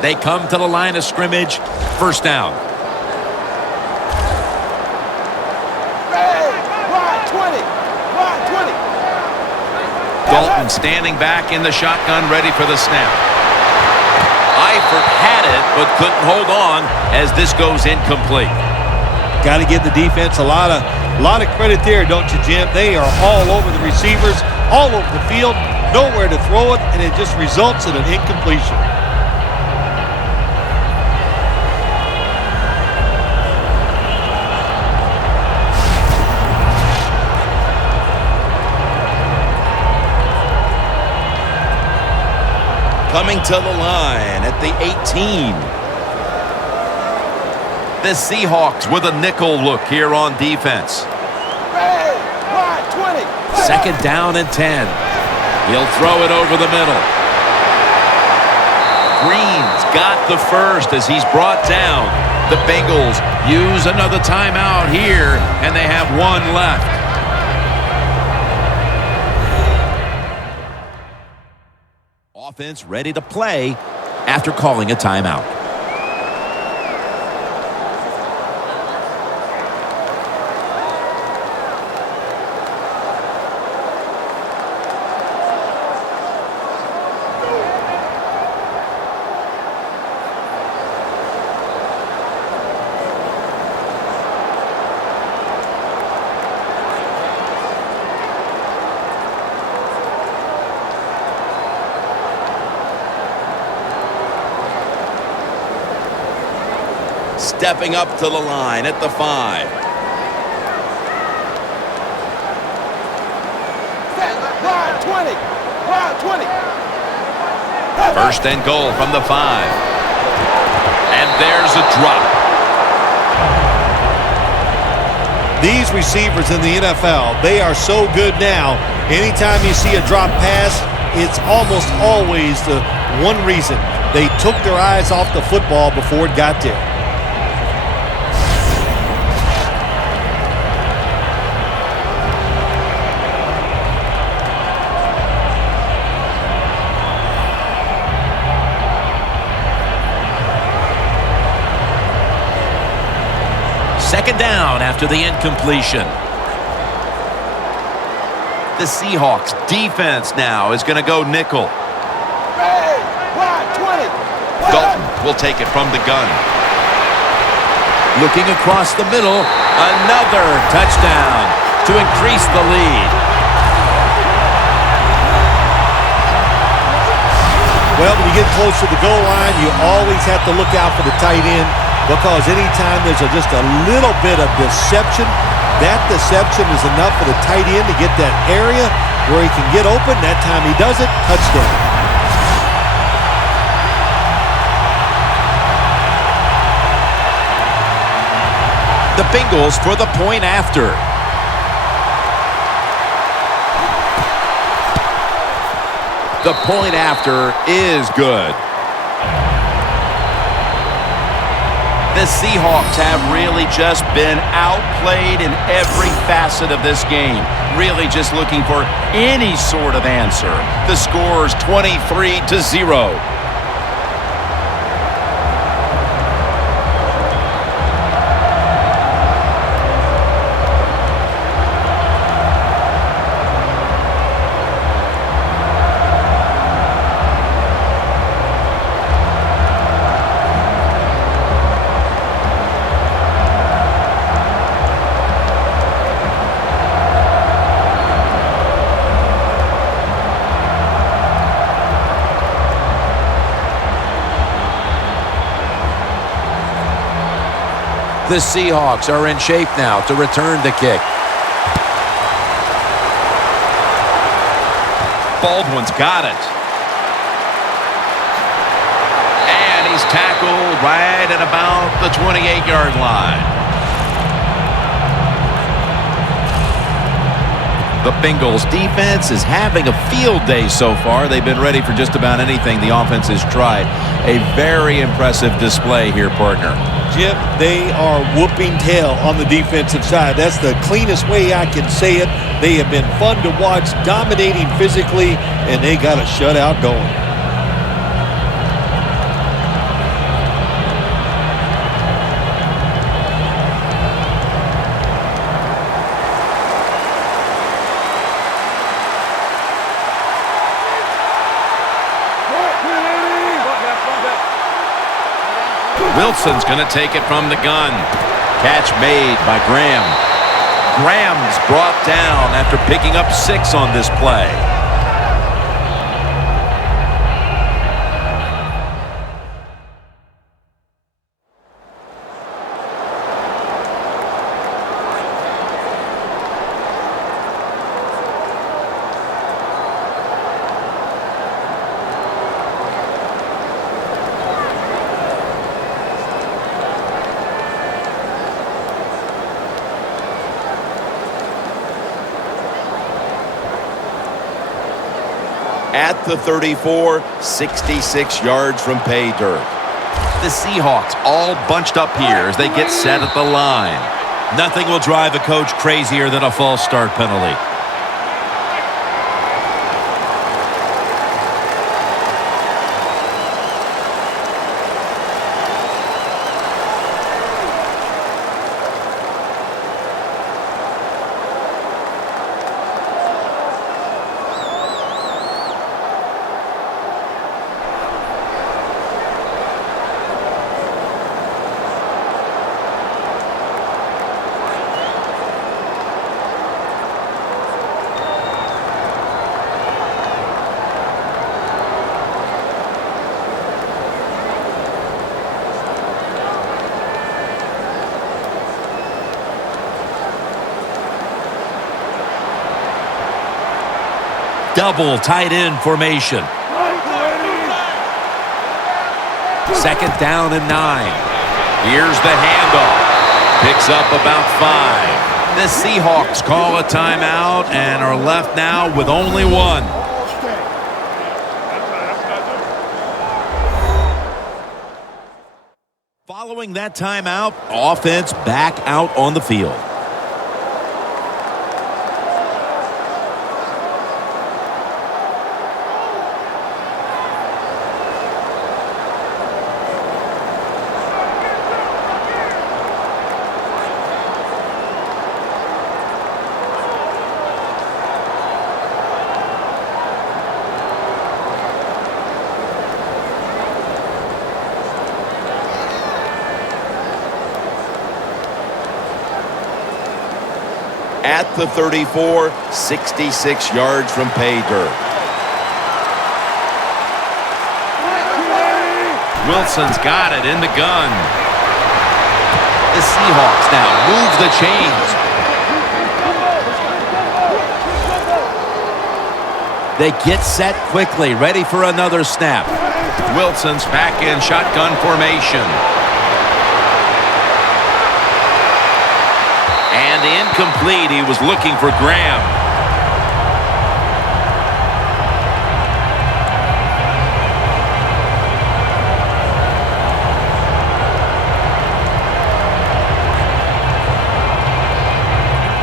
They come to the line of scrimmage. First down. Dalton standing back in the shotgun, ready for the snap. Eifert had it, but couldn't hold on as this goes incomplete. Got to give the defense a lot of credit there, don't you, Jim? They are all over the receivers, all over the field, nowhere to throw it, and it just results in an incompletion. Coming to the line at the 18. The Seahawks with a nickel look here on defense. Second down and 10. He'll throw it over the middle. Green's got the first as he's brought down. The Bengals use another timeout here, and they have one left. Offense ready to play after calling a timeout. Stepping up to the line at the 5. First and goal from the 5. And there's a drop. These receivers in the NFL, they are so good now. Anytime you see a drop pass, it's almost always the one reason. They took their eyes off the football before it got there. Second down after the incompletion. The Seahawks defense now is going to go nickel. Dalton will take it from the gun. Looking across the middle, another touchdown to increase the lead. Well, when you get close to the goal line, you always have to look out for the tight end, because anytime there's just a little bit of deception, that deception is enough for the tight end to get that area where he can get open. That time he does it, touchdown. The Bengals for the point after. The point after is good. The Seahawks have really just been outplayed in every facet of this game. Really just looking for any sort of answer. The score's 23-0. The Seahawks are in shape now to return the kick. Baldwin's got it. And he's tackled right at about the 28-yard line. The Bengals defense is having a field day so far. They've been ready for just about anything the offense has tried. A very impressive display here, partner. Jim, they are whooping tail on the defensive side. That's the cleanest way I can say it. They have been fun to watch, dominating physically, and they got a shutout going. Wilson's going to take it from the gun. Catch made by Graham. Graham's brought down after picking up 6 on this play. At the 34, 66 yards from pay dirt. The Seahawks all bunched up here as they get set at the line. Nothing will drive a coach crazier than a false start penalty. Double tight end formation. Second down and 9. Here's the handoff. Picks up about 5. The Seahawks call a timeout and are left now with only 1. Following that timeout, offense back out on the field. At the 34, 66 yards from pay dirt. Wilson's got it in the gun. The Seahawks now move the chains. They get set quickly, ready for another snap. Wilson's back in shotgun formation. And incomplete. He was looking for Graham.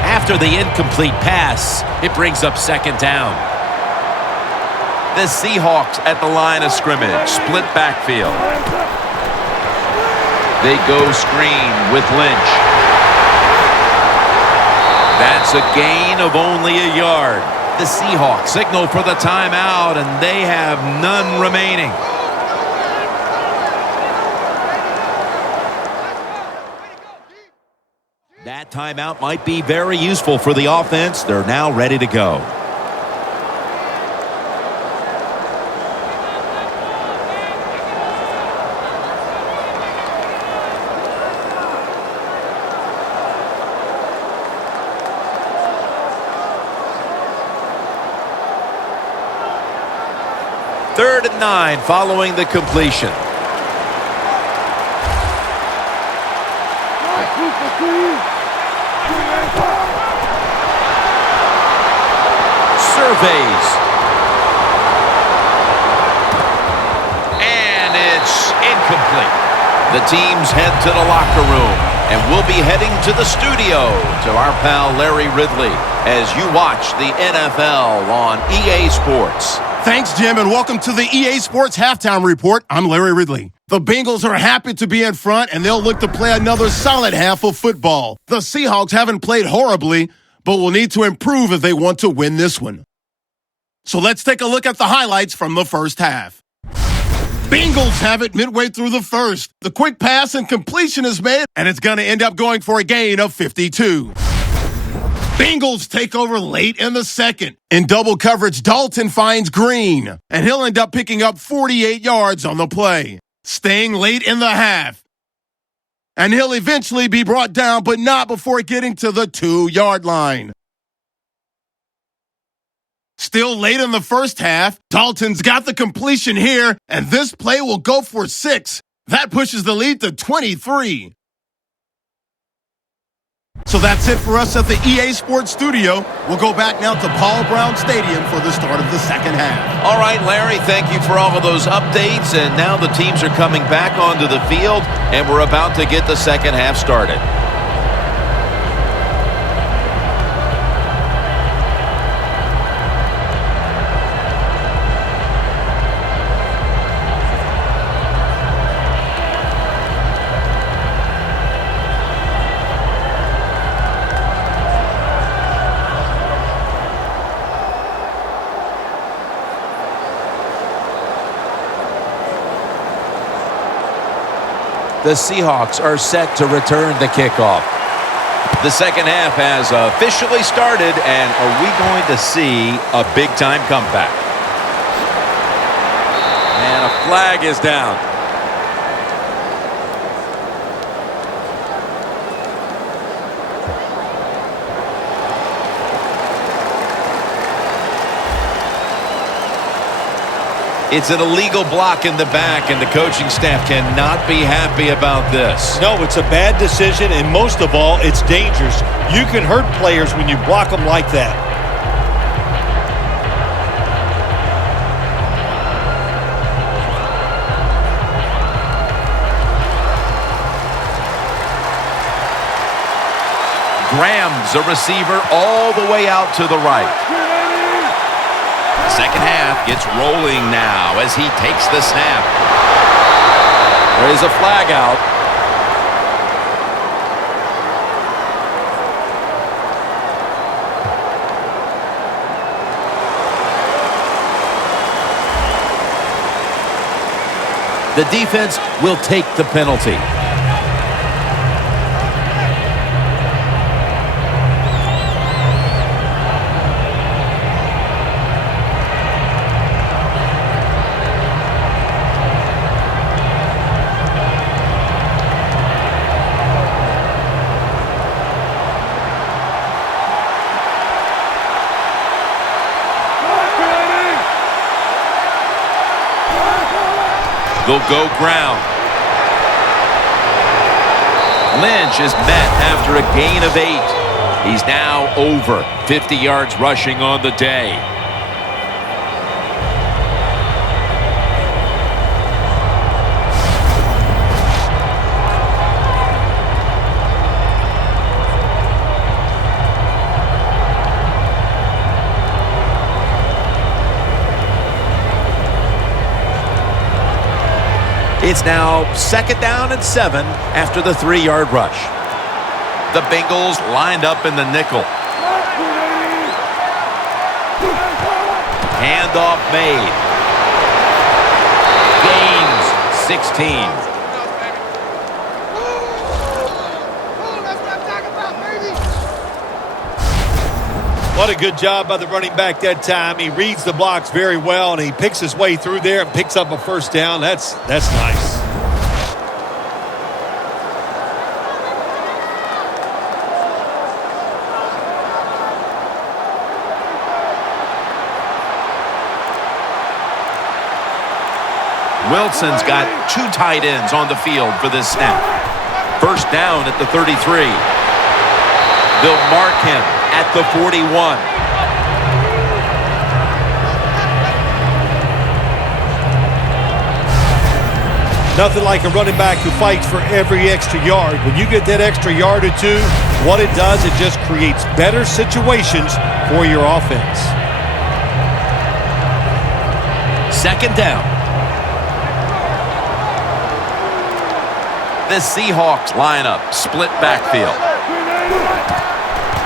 After the incomplete pass, it brings up second down. The Seahawks at the line of scrimmage, split backfield. They go screen with Lynch. That's a gain of only a yard. The Seahawks signal for the timeout, and they have none remaining. That timeout might be very useful for the offense. They're now ready to go. Third and 9 following the completion. Surveys. And it's incomplete. The teams head to the locker room, and we'll be heading to the studio to our pal Larry Ridley as you watch the NFL on EA Sports. Thanks, Jim, and welcome to the EA Sports Halftime Report. I'm Larry Ridley. The Bengals are happy to be in front, and they'll look to play another solid half of football. The Seahawks haven't played horribly, but will need to improve if they want to win this one. So let's take a look at the highlights from the first half. Bengals have it midway through the first. The quick pass and completion is made, and it's going to end up going for a gain of 52. Bengals take over late in the second. In double coverage, Dalton finds Green, and he'll end up picking up 48 yards on the play. Staying late in the half, and he'll eventually be brought down, but not before getting to the 2-yard line. Still late in the first half, Dalton's got the completion here, and this play will go for 6. That pushes the lead to 23. So that's it for us at the EA Sports Studio. We'll go back now to Paul Brown Stadium for the start of the second half. All right, Larry, thank you for all of those updates. And now the teams are coming back onto the field, and we're about to get the second half started. The Seahawks are set to return the kickoff. The second half has officially started, and are we going to see a big-time comeback? And a flag is down. It's an illegal block in the back, and the coaching staff cannot be happy about this. No, it's a bad decision, and most of all, it's dangerous. You can hurt players when you block them like that. Grams a receiver all the way out to the right. Second half gets rolling now as he takes the snap. There is a flag out. The defense will take the penalty. They'll go ground. Lynch is met after a gain of 8. He's now over 50 yards rushing on the day. It's now 2nd down and 7 after the 3-yard rush. The Bengals lined up in the nickel. Handoff made. Gains 16. What a good job by the running back that time. He reads the blocks very well, and he picks his way through there and picks up a first down. That's nice. Wilson's got 2 tight ends on the field for this snap. First down at the 33. They'll mark him at the 41. Nothing like a running back who fights for every extra yard. When you get that extra yard or 2, what it does, it just creates better situations for your offense. Second down. The Seahawks lineup, split backfield.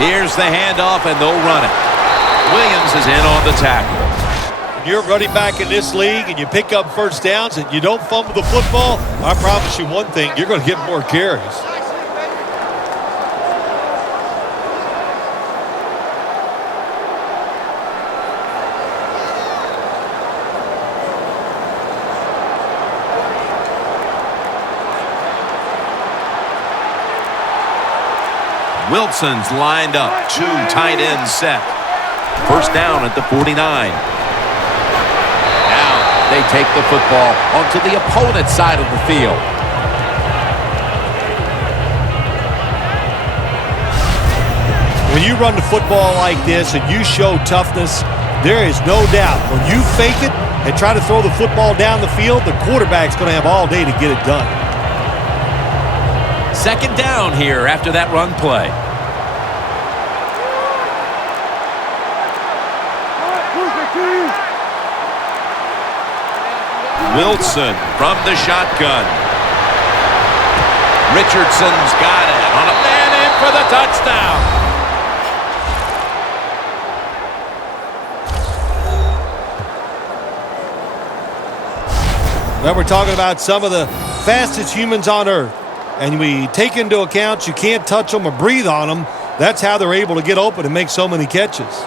Here's the handoff, and they'll run it. Williams is in on the tackle. You're running back in this league and you pick up first downs and you don't fumble the football, I promise you one thing, you're going to get more carries. Wilson's lined up. 2 tight ends set. First down at the 49. Now they take the football onto the opponent's side of the field. When you run the football like this and you show toughness, there is no doubt when you fake it and try to throw the football down the field, the quarterback's going to have all day to get it done. Second down here after that run play. Wilson from the shotgun. Richardson's got it on a man in for the touchdown. Well, we're talking about some of the fastest humans on earth. And we take into account you can't touch them or breathe on them. That's how they're able to get open and make so many catches.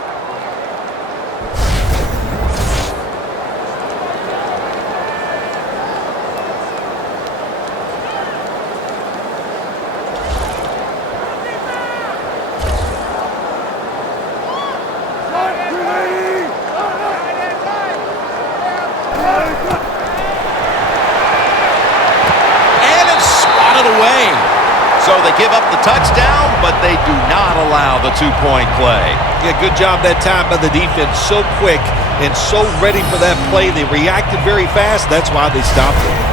So they give up the touchdown, but they do not allow the 2-point play. Yeah, good job that time by the defense. So quick and so ready for that play. They reacted very fast. That's why they stopped it.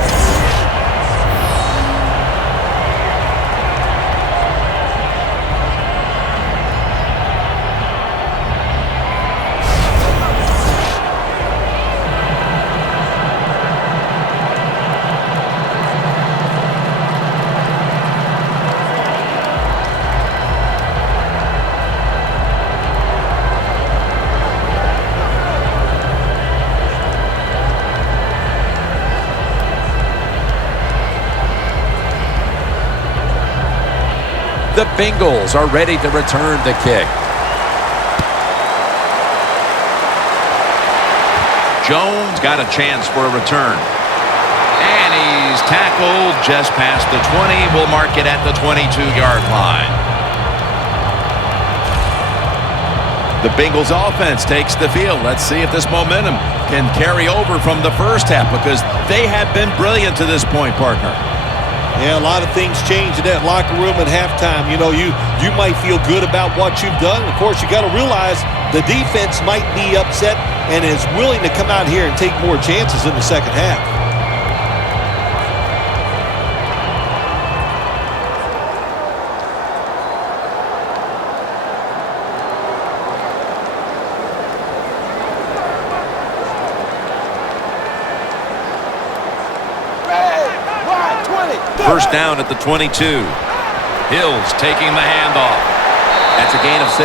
The Bengals are ready to return the kick. Jones got a chance for a return. And he's tackled just past the 20. We'll mark it at the 22-yard line. The Bengals offense takes the field. Let's see if this momentum can carry over from the first half, because they have been brilliant to this point, partner. Yeah, a lot of things change in that locker room at halftime. You know, you might feel good about what you've done. Of course, you got to realize the defense might be upset and is willing to come out here and take more chances in the second half. First down at the 22. Hills taking the handoff. That's a gain of 6.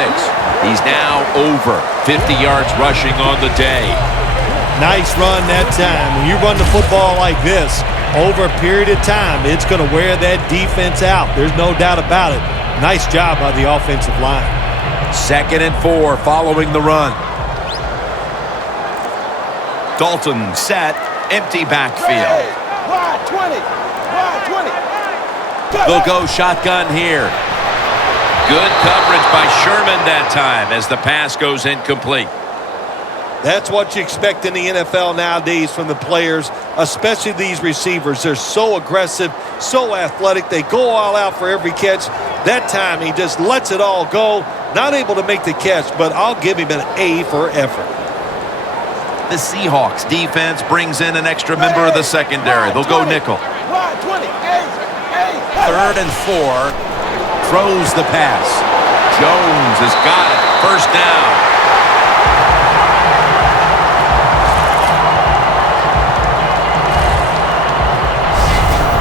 He's now over 50 yards rushing on the day. Nice run that time. When you run the football like this, over a period of time, it's going to wear that defense out. There's no doubt about it. Nice job by the offensive line. 2nd and 4 following the run. Dalton set, empty backfield. They'll go shotgun here. Good coverage by Sherman that time as the pass goes incomplete. That's what you expect in the NFL nowadays from the players, especially these receivers. They're so aggressive, so athletic. They go all out for every catch. That time he just lets it all go. Not able to make the catch, but I'll give him an A for effort. The Seahawks defense brings in an extra member of the secondary. They'll go nickel. 3rd and 4. Throws the pass. Jones has got it. First down.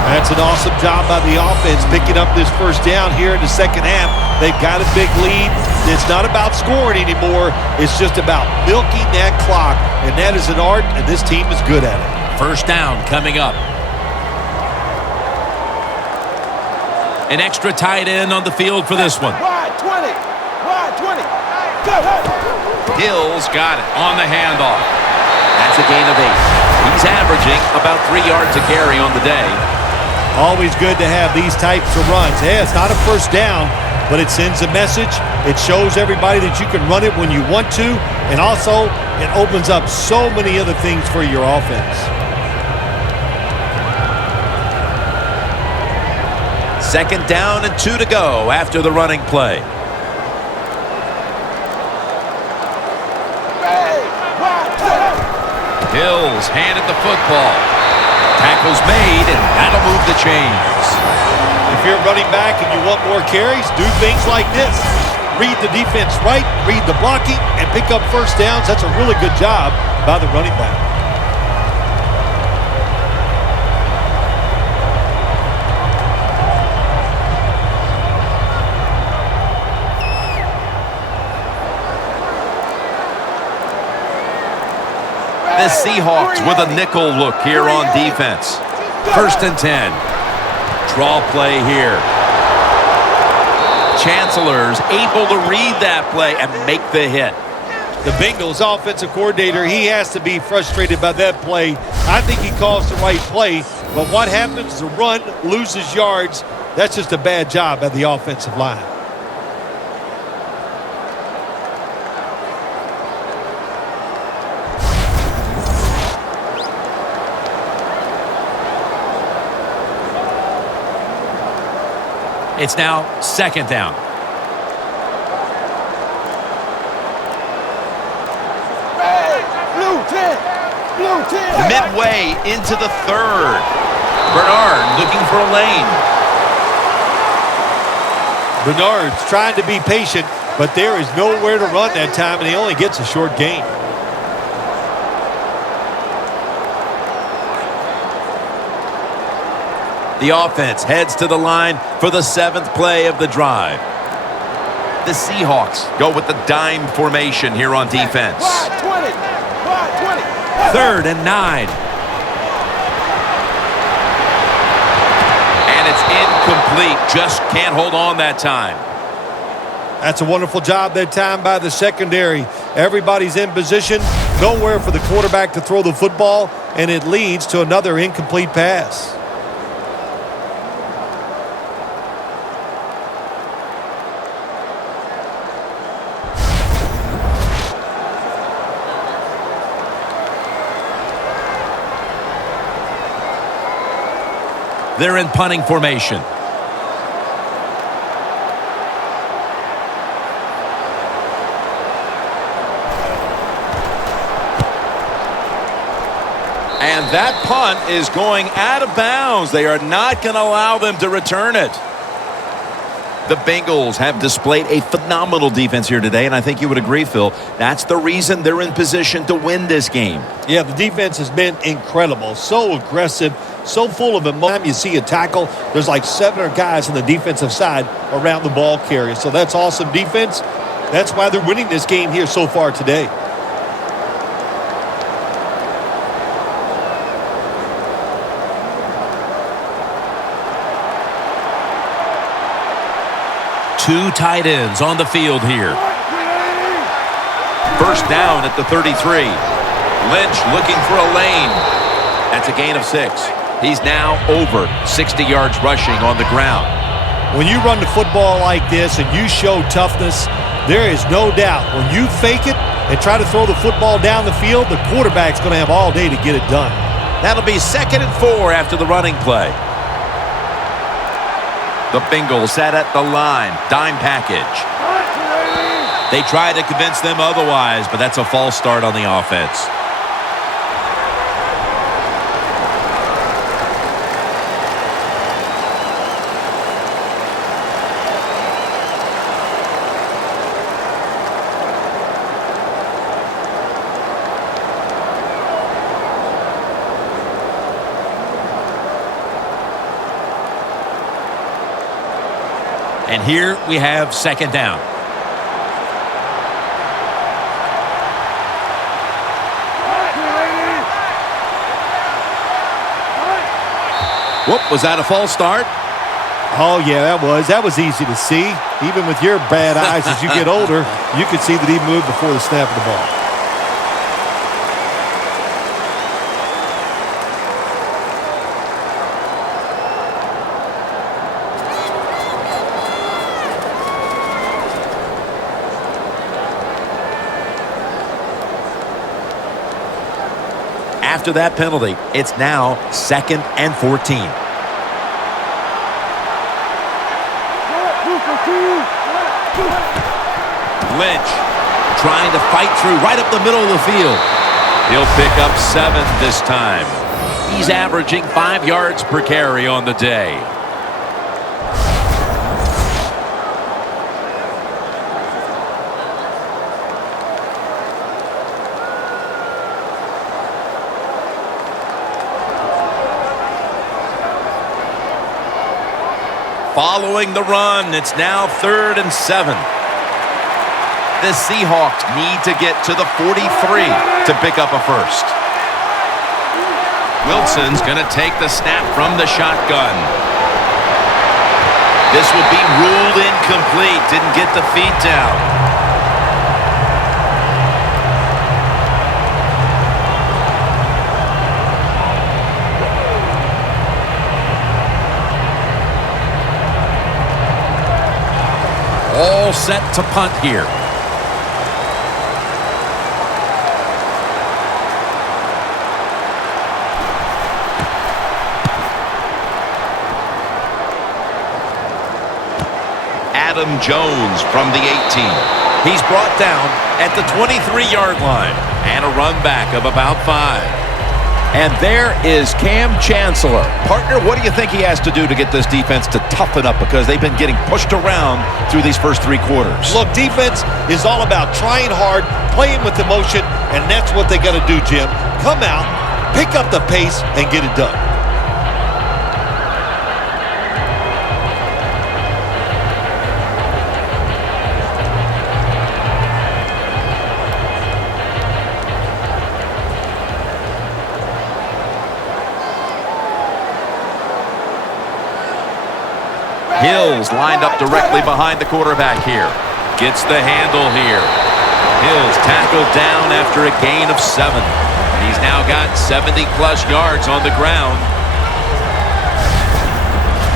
That's an awesome job by the offense picking up this first down here in the second half. They've got a big lead. It's not about scoring anymore. It's just about milking that clock, and that is an art, and this team is good at it. First down coming up. An extra tight end on the field for this one. Wide 20. Wide 20. Go. Hills got it on the handoff. That's a gain of 8. He's averaging about 3 yards a carry on the day. Always good to have these types of runs. Hey, it's not a first down, but it sends a message. It shows everybody that you can run it when you want to, and also it opens up so many other things for your offense. Second down and 2 to go after the running play. Hills handed the football. Tackle's made, and that'll move the chains. If you're running back and you want more carries, do things like this. Read the defense right, read the blocking, and pick up first downs. That's a really good job by the running back. The Seahawks with a nickel look here on defense. First and 10. Draw play here. Chancellor's able to read that play and make the hit. The Bengals offensive coordinator, he has to be frustrated by that play. I think he calls the right play, but what happens? The run loses yards. That's just a bad job by the offensive line. It's now second down. Blue 10. Blue 10. Midway into the third. Bernard looking for a lane. Bernard's trying to be patient, but there is nowhere to run that time, and he only gets a short gain. The offense heads to the line for the 7th play of the drive. The Seahawks go with the dime formation here on defense. Wide 20. Wide 20. Third and 9. And it's incomplete. Just can't hold on that time. That's a wonderful job that time by the secondary. Everybody's in position. Nowhere for the quarterback to throw the football, and it leads to another incomplete pass. They're in punting formation. And that punt is going out of bounds. They are not going to allow them to return it. The Bengals have displayed a phenomenal defense here today, and I think you would agree, Phil. That's the reason they're in position to win this game. Yeah, the defense has been incredible. So aggressive, so full of emotion. You see a tackle, there's like 7 or guys on the defensive side around the ball carrier. So that's awesome defense. That's why they're winning this game here so far today. Two tight ends on the field here. First down at the 33. Lynch looking for a lane. That's a gain of 6. He's now over 60 yards rushing on the ground. When you run the football like this and you show toughness, there is no doubt when you fake it and try to throw the football down the field, the quarterback's going to have all day to get it done. That'll be 2nd and 4 after the running play. The Bengals set at the line. Dime package. They try to convince them otherwise, but that's a false start on the offense. And here we have second down. Whoop, was that a false start? Oh, yeah, that was easy to see. Even with your bad eyes, as you get older, you could see that he moved before the snap of the ball. After that penalty, it's now 2nd and 14. Lynch trying to fight through right up the middle of the field. He'll pick up 7 this time. He's averaging 5 yards per carry on the day. Following the run, it's now 3rd and 7. The Seahawks need to get to the 43 to pick up a first. Wilson's going to take the snap from the shotgun. This will be ruled incomplete. Didn't get the feet down. All set to punt here. Adam Jones from the 18. He's brought down at the 23-yard line and a run back of about 5. And there is Cam Chancellor. Partner, what do you think he has to do to get this defense to toughen up? Because they've been getting pushed around through these first 3 quarters. Look, defense is all about trying hard, playing with emotion, and that's what they got to do, Jim. Come out, pick up the pace, and get it done. Hills lined up directly behind the quarterback here. Gets the handle here. Hills tackled down after a gain of 7. He's now got 70-plus yards on the ground.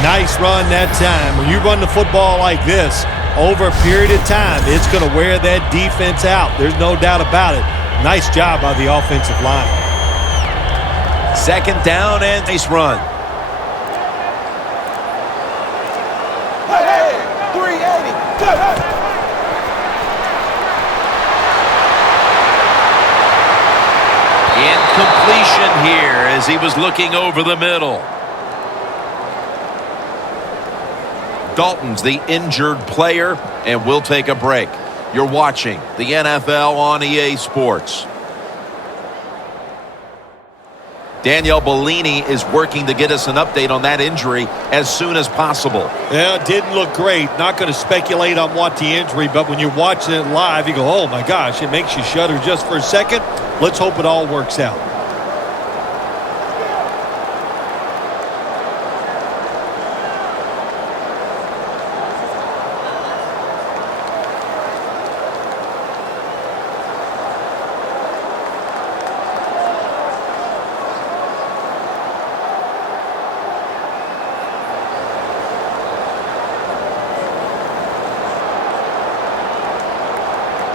Nice run that time. When you run the football like this, over a period of time, it's going to wear that defense out. There's no doubt about it. Nice job by the offensive line. 2nd down and nice run. Incompletion here as he was looking over the middle. Dalton's the injured player, and we'll take a break. You're watching the NFL on EA Sports. Danielle Bellini is working to get us an update on that injury as soon as possible. Yeah, it didn't look great. Not going to speculate on what the injury, but when you're watching it live, you go, oh my gosh, it makes you shudder just for a second. Let's hope it all works out.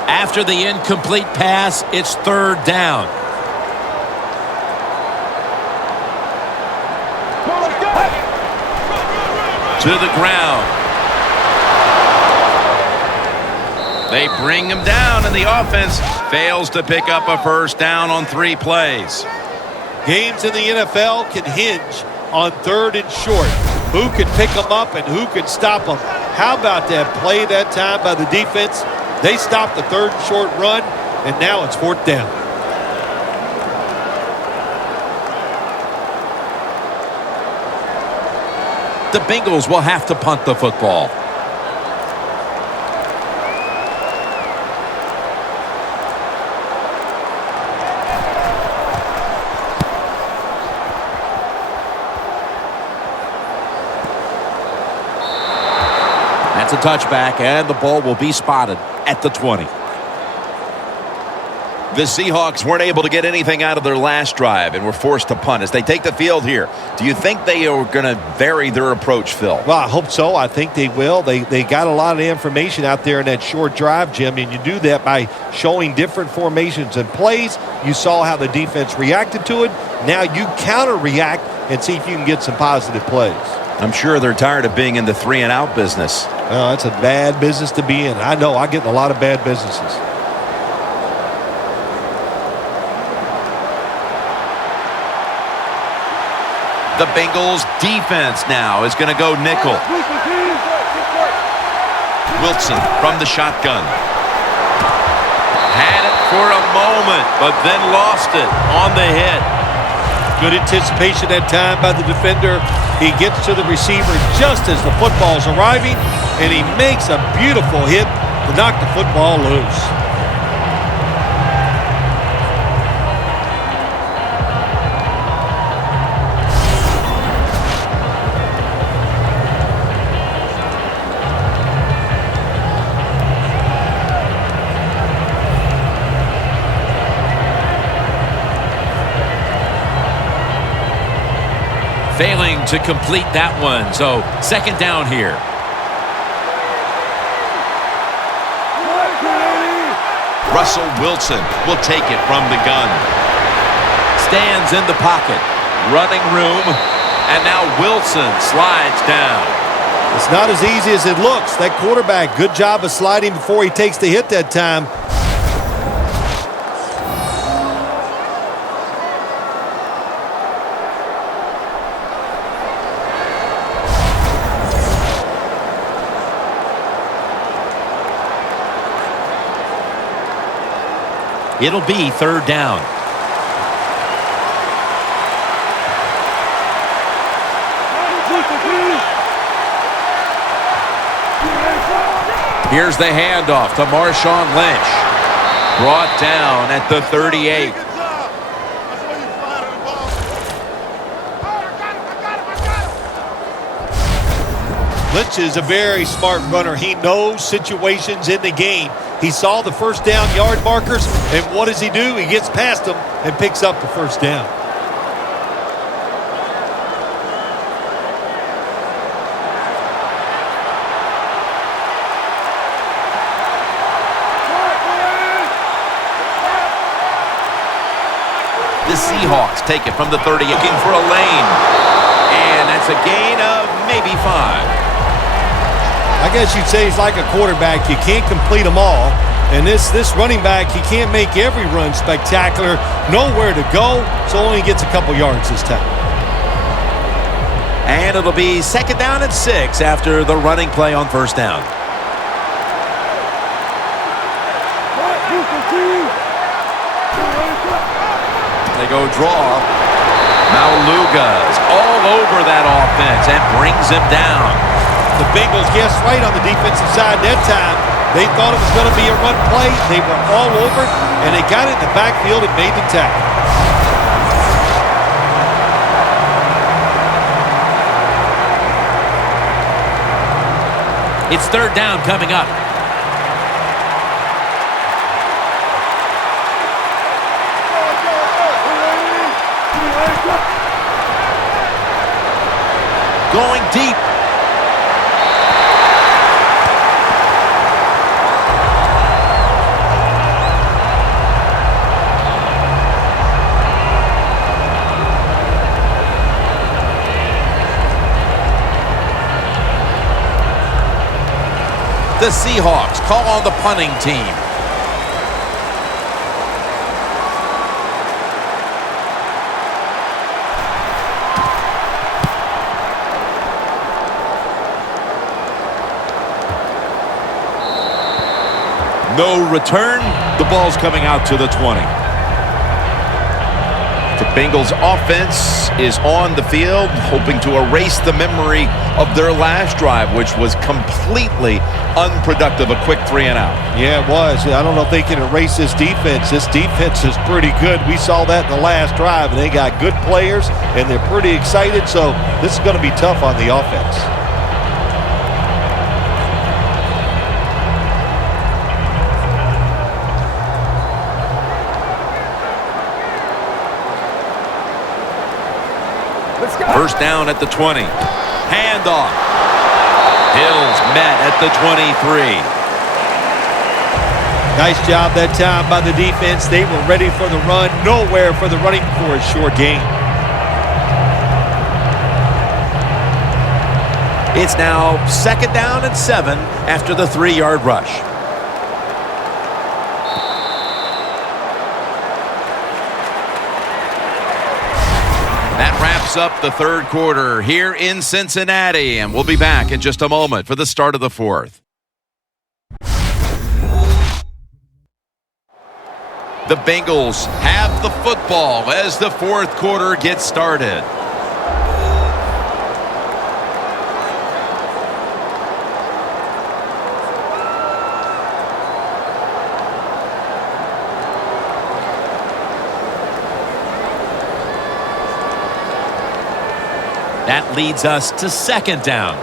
After the incomplete pass, it's 3rd down. To the ground. They bring him down, and the offense fails to pick up a first down on 3 plays. Games in the NFL can hinge on 3rd and short. Who can pick them up and who can stop them? How about that play that time by the defense? They stopped the 3rd and short run, and now it's 4th down. The Bengals will have to punt the football. a touchback, and the ball will be spotted at the 20. The Seahawks weren't able to get anything out of their last drive and were forced to punt as they take the field here. Do you think they are going to vary their approach, Phil? Well, I hope so. I think they will. They got a lot of information out there in that short drive, Jim, and you do that by showing different formations and plays. You saw how the defense reacted to it. Now you counter-react and see if you can get some positive plays. I'm sure they're tired of being in the three-and-out business. Well, that's a bad business to be in. I know. I get in a lot of bad businesses. The Bengals defense now is going to go nickel. Wilson from the shotgun. Had it for a moment, but then lost it on the hit. Good anticipation that time by the defender. He gets to the receiver just as the football's arriving, and he makes a beautiful hit to knock the football loose. Failing to complete that one, so second down here. Russell Wilson will take it from the gun. Stands in the pocket, running room, and now Wilson slides down. It's not as easy as it looks. That quarterback, good job of sliding before he takes the hit that time. It'll be third down. Here's the handoff to Marshawn Lynch. Brought down at the 38. Lynch is a very smart runner. He knows situations in the game. He saw the first down yard markers, and what does he do? He gets past them and picks up the first down. The Seahawks take it from the 30, looking for a lane. And that's a gain of maybe 5. I guess you'd say he's like a quarterback. You can't complete them all. And this running back, he can't make every run spectacular. Nowhere to go, so only gets a couple yards this time. And it'll be second down and 6 after the running play on first down. They go draw. Maluga's all over that offense and brings him down. The Bengals guessed right on the defensive side that time. They thought it was going to be a run play. They were all over it, and they got it in the backfield and made the tackle. It's third down coming up. Going deep. The Seahawks call on the punting team. No return. The ball's coming out to the 20. The Bengals offense is on the field, hoping to erase the memory of their last drive, which was completely unproductive, a quick 3-and-out. Yeah, it was. I don't know if they can erase this defense. This defense is pretty good. We saw that in the last drive, and they got good players, and they're pretty excited, so this is going to be tough on the offense. First down at the 20. Handoff. Hills met at the 23. Nice job that time by the defense. They were ready for the run. Nowhere for the running for a short gain. It's now 2nd down and 7 after the 3-yard rush. That wraps up the 3rd quarter here in Cincinnati, and we'll be back in just a moment for the start of the 4th. The Bengals have the football as the 4th quarter gets started. That leads us to 2nd down.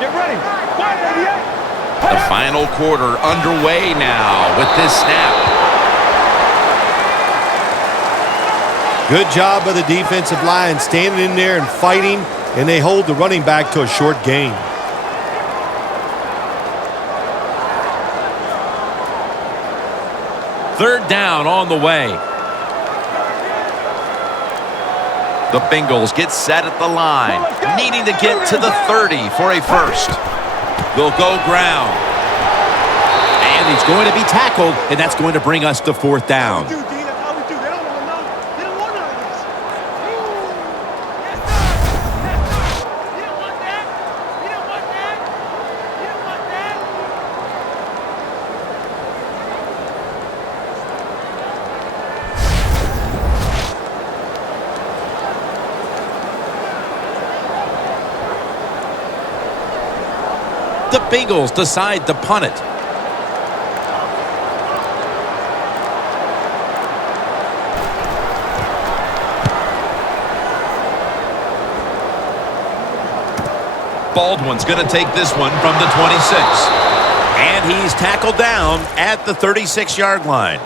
Get ready. The final quarter underway now with this snap. Good job by the defensive line standing in there and fighting, and they hold the running back to a short gain. Third down on the way. The Bengals get set at the line, needing to get to the 30 for a first. They'll go ground. And he's going to be tackled, and that's going to bring us to 4th down. The Bengals decide to punt it. Baldwin's going to take this one from the 26. And he's tackled down at the 36-yard line.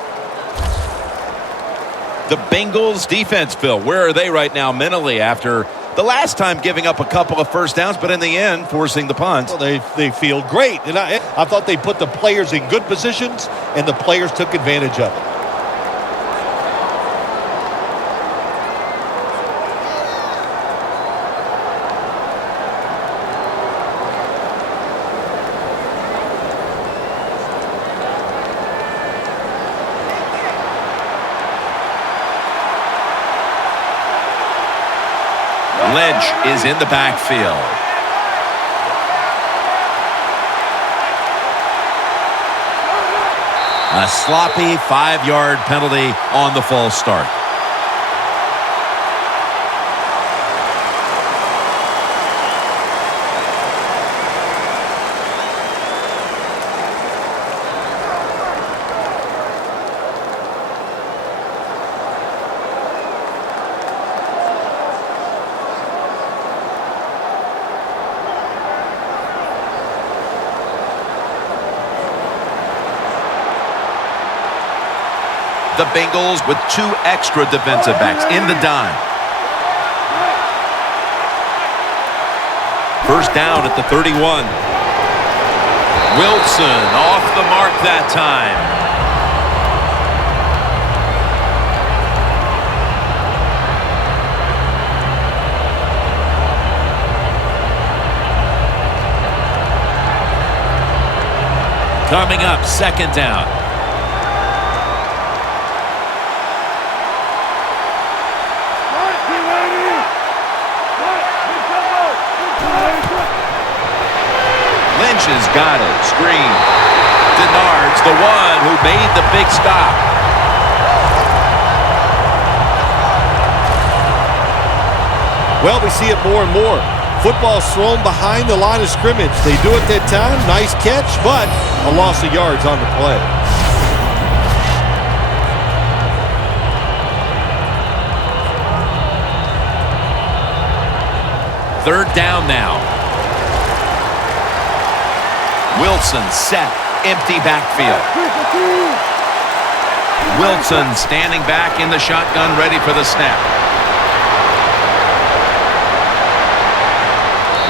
The Bengals defense, Phil, where are they right now mentally after the last time giving up a couple of first downs, but in the end, forcing the punt? Well, they feel great. And I thought they put the players in good positions, and the players took advantage of it. Lynch is in the backfield. A sloppy 5-yard penalty on the false start. The Bengals with 2 extra defensive backs in the dime. First down at the 31. Wilson off the mark that time. Coming up, 2nd down. Lynch has got it. Screen. Denard's the one who made the big stop. Well, we see it more and more. Football's thrown behind the line of scrimmage. They do it that time. Nice catch, but a loss of yards on the play. Third down now. Wilson set. Empty backfield. Wilson standing back in the shotgun, ready for the snap.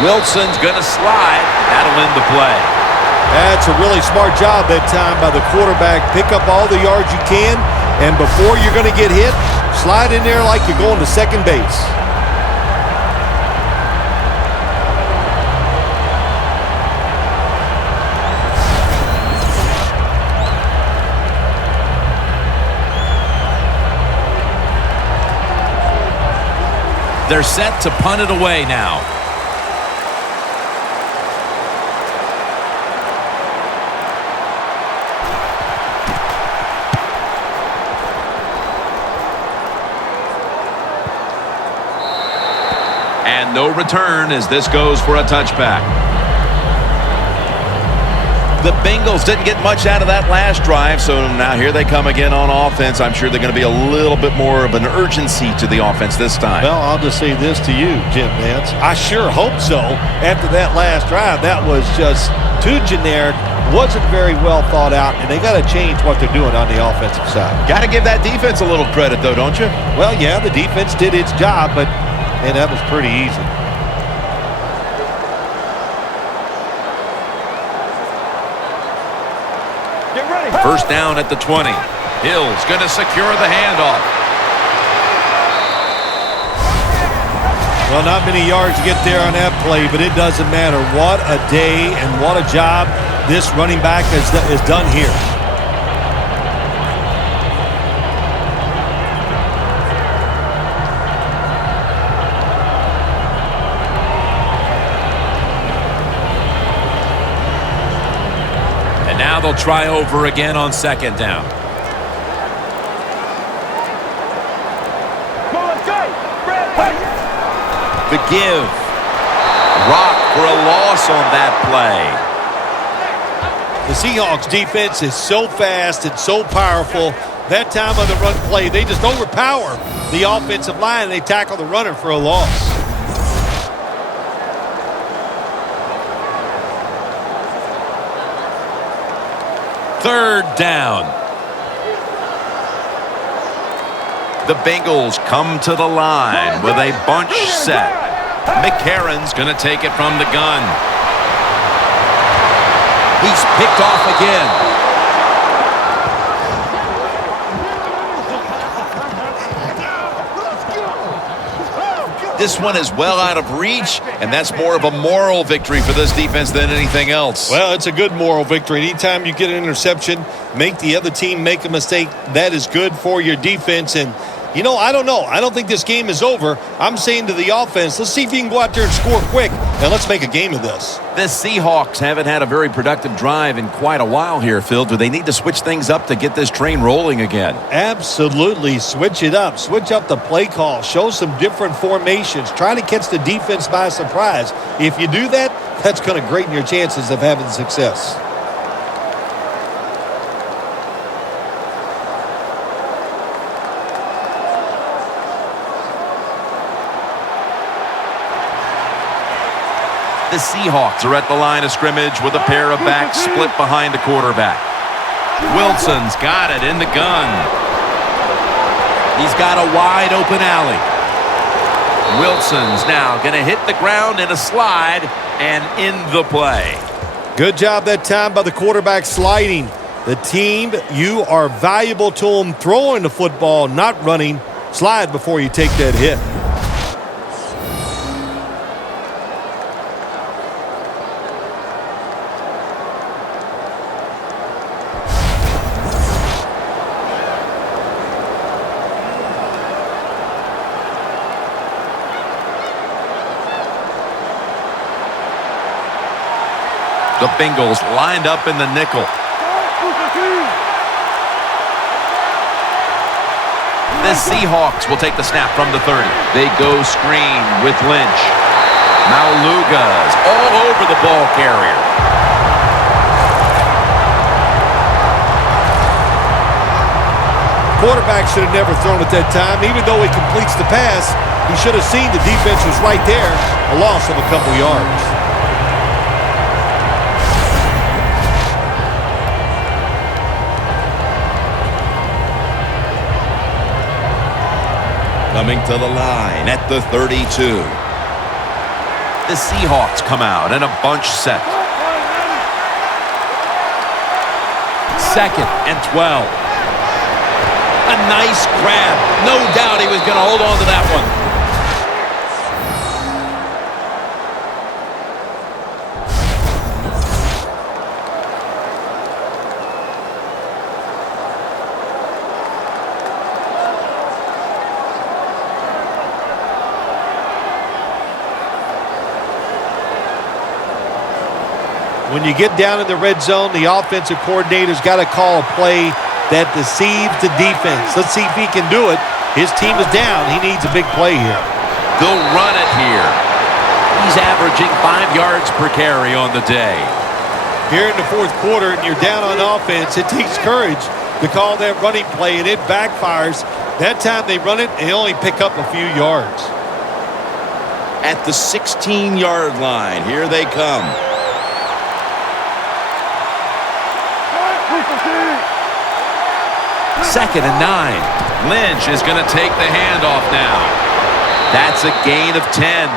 Wilson's going to slide. That'll end the play. That's a really smart job that time by the quarterback. Pick up all the yards you can, and before you're going to get hit, slide in there like you're going to second base. They're set to punt it away now. And no return as this goes for a touchback. The Bengals didn't get much out of that last drive, so now here they come again on offense. I'm sure they're going to be a little bit more of an urgency to the offense this time. Well, I'll just say this to you, Jim Nance. I sure hope so. After that last drive, that was just too generic, wasn't very well thought out, and they got to change what they're doing on the offensive side. Got to give that defense a little credit, though, don't you? Well, yeah, the defense did its job, but man, that was pretty easy. First down at the 20. Hill's going to secure the handoff. Well, not many yards to get there on that play, but it doesn't matter. What a day and what a job this running back has done here. Now they'll try over again on second down. The give. Rock for a loss on that play. The Seahawks defense is so fast and so powerful. That time of the run play, they just overpower the offensive line and they tackle the runner for a loss. Third down. The Bengals come to the line with a bunch set. McCarron's going to take it from the gun. He's picked off again. This one is well out of reach, and that's more of a moral victory for this defense than anything else. Well, it's a good moral victory. Anytime you get an interception, make the other team make a mistake, that is good for your defense. And, you know, I don't know. I don't think this game is over. I'm saying to the offense, let's see if you can go out there and score quick, and let's make a game of this. The Seahawks haven't had a very productive drive in quite a while here, Phil. Do they need to switch things up to get this train rolling again? Absolutely. Switch it up. Switch up the play call. Show some different formations. Try to catch the defense by surprise. If you do that, that's going to greaten your chances of having success. The Seahawks are at the line of scrimmage with a pair of backs split behind the quarterback. Wilson's got it in the gun. He's got a wide open alley. Wilson's now going to hit the ground in a slide and end the play. Good job that time by the quarterback sliding. The team, you are valuable to them throwing the football, not running. Slide before you take that hit. The Bengals lined up in the nickel. The Seahawks will take the snap from the 30. They go screen with Lynch. Maluga's all over the ball carrier. Quarterback should have never thrown at that time. Even though he completes the pass, he should have seen the defense was right there. A loss of a couple yards. Coming to the line at the 32. The Seahawks come out in a bunch set. 2nd and 12. A nice grab. No doubt he was going to hold on to that one. When you get down in the red zone, the offensive coordinator's got to call a play that deceives the defense. Let's see if he can do it. His team is down. He needs a big play here. They'll run it here. He's averaging 5 yards per carry on the day. Here in the fourth quarter, and you're down on offense, it takes courage to call that running play, and it backfires. That time they run it, and they only pick up a few yards. At the 16-yard line, here they come. 2nd and 9. Lynch is going to take the handoff now. That's a gain of 10.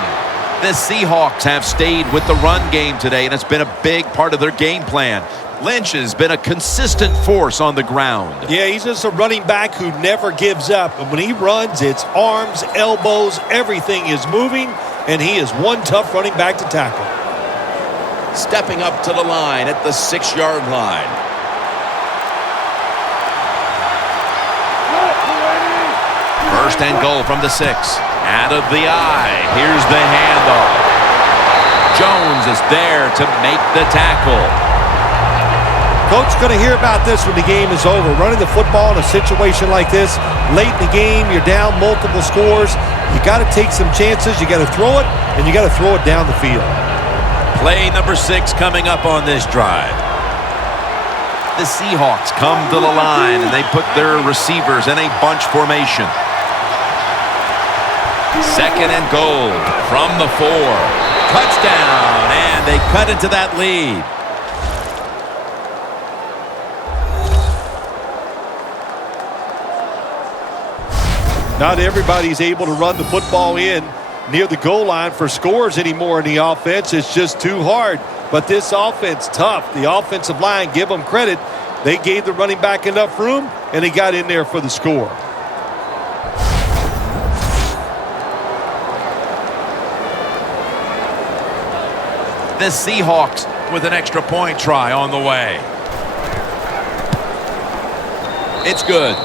The Seahawks have stayed with the run game today, and it's been a big part of their game plan. Lynch has been a consistent force on the ground. Yeah, he's just a running back who never gives up. And when he runs, it's arms, elbows, everything is moving, and he is one tough running back to tackle. Stepping up to the line at the 6-yard line. First and goal from the 6. Out of the eye. Here's the handoff. Jones is there to make the tackle. Coach going to hear about this when the game is over. Running the football in a situation like this, late in the game, you're down multiple scores. You got to take some chances. You got to throw it, and you got to throw it down the field. Play number 6 coming up on this drive. The Seahawks come to the line, and they put their receivers in a bunch formation. 2nd and goal from the 4. Touchdown, and they cut into that lead. Not everybody's able to run the football in near the goal line for scores anymore in the offense. It's just too hard. But this offense, tough. The offensive line, give them credit. They gave the running back enough room, and he got in there for the score. The Seahawks with an extra point try on the way. It's good.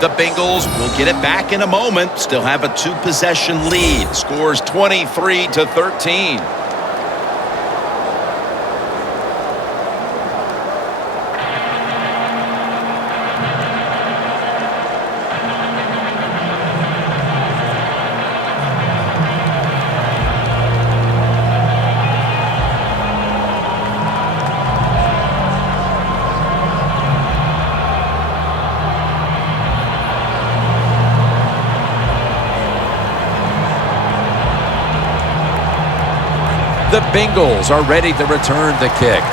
The Bengals will get it back in a moment. Still have a 2-possession lead. Scores 23-13. The Bengals are ready to return the kick.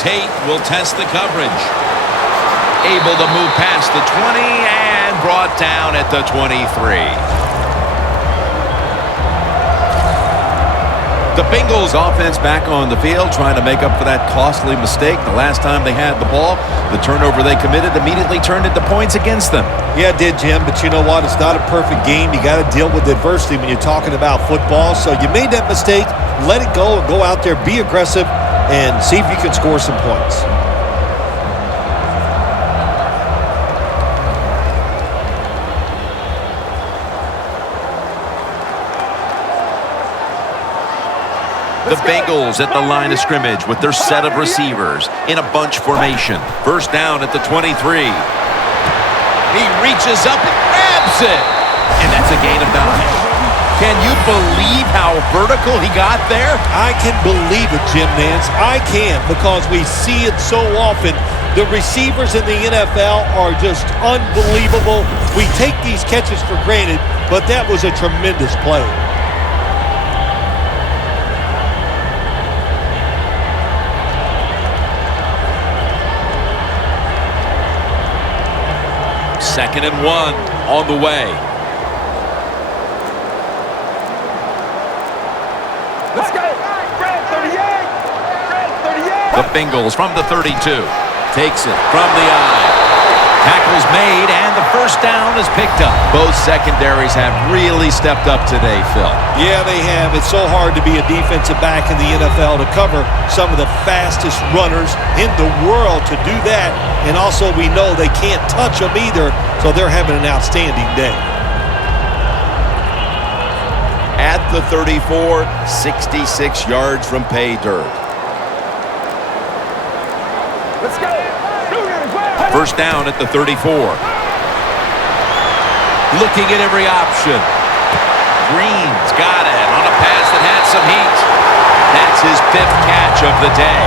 Tate will test the coverage. Able to move past the 20 and brought down at the 23. The Bengals offense back on the field trying to make up for that costly mistake. The last time they had the ball, the turnover they committed immediately turned into points against them. Yeah, it did, Jim, but you know what? It's not a perfect game. You got to deal with adversity when you're talking about football. So you made that mistake, let it go, and go out there, be aggressive, and see if you can score some points. The Bengals at the line of scrimmage with their set of receivers in a bunch formation. First down at the 23. He reaches up and grabs it. And that's a gain of 9. Can you believe how vertical he got there? I can believe it, Jim Nance. I can, because we see it so often. The receivers in the NFL are just unbelievable. We take these catches for granted, but that was a tremendous play. 2nd and 1 on the way. Let's go. Fred, 38. Fred, 38. The Bengals from the 32. Takes it from the eye. Tackle's made, and the first down is picked up. Both secondaries have really stepped up today, Phil. Yeah, they have. It's so hard to be a defensive back in the NFL to cover some of the fastest runners in the world to do that. And also we know they can't touch them either, so they're having an outstanding day. At the 34, 66 yards from pay dirt. Let's go. First down at the 34. Looking at every option. Green's got it on a pass that had some heat. That's his 5th catch of the day.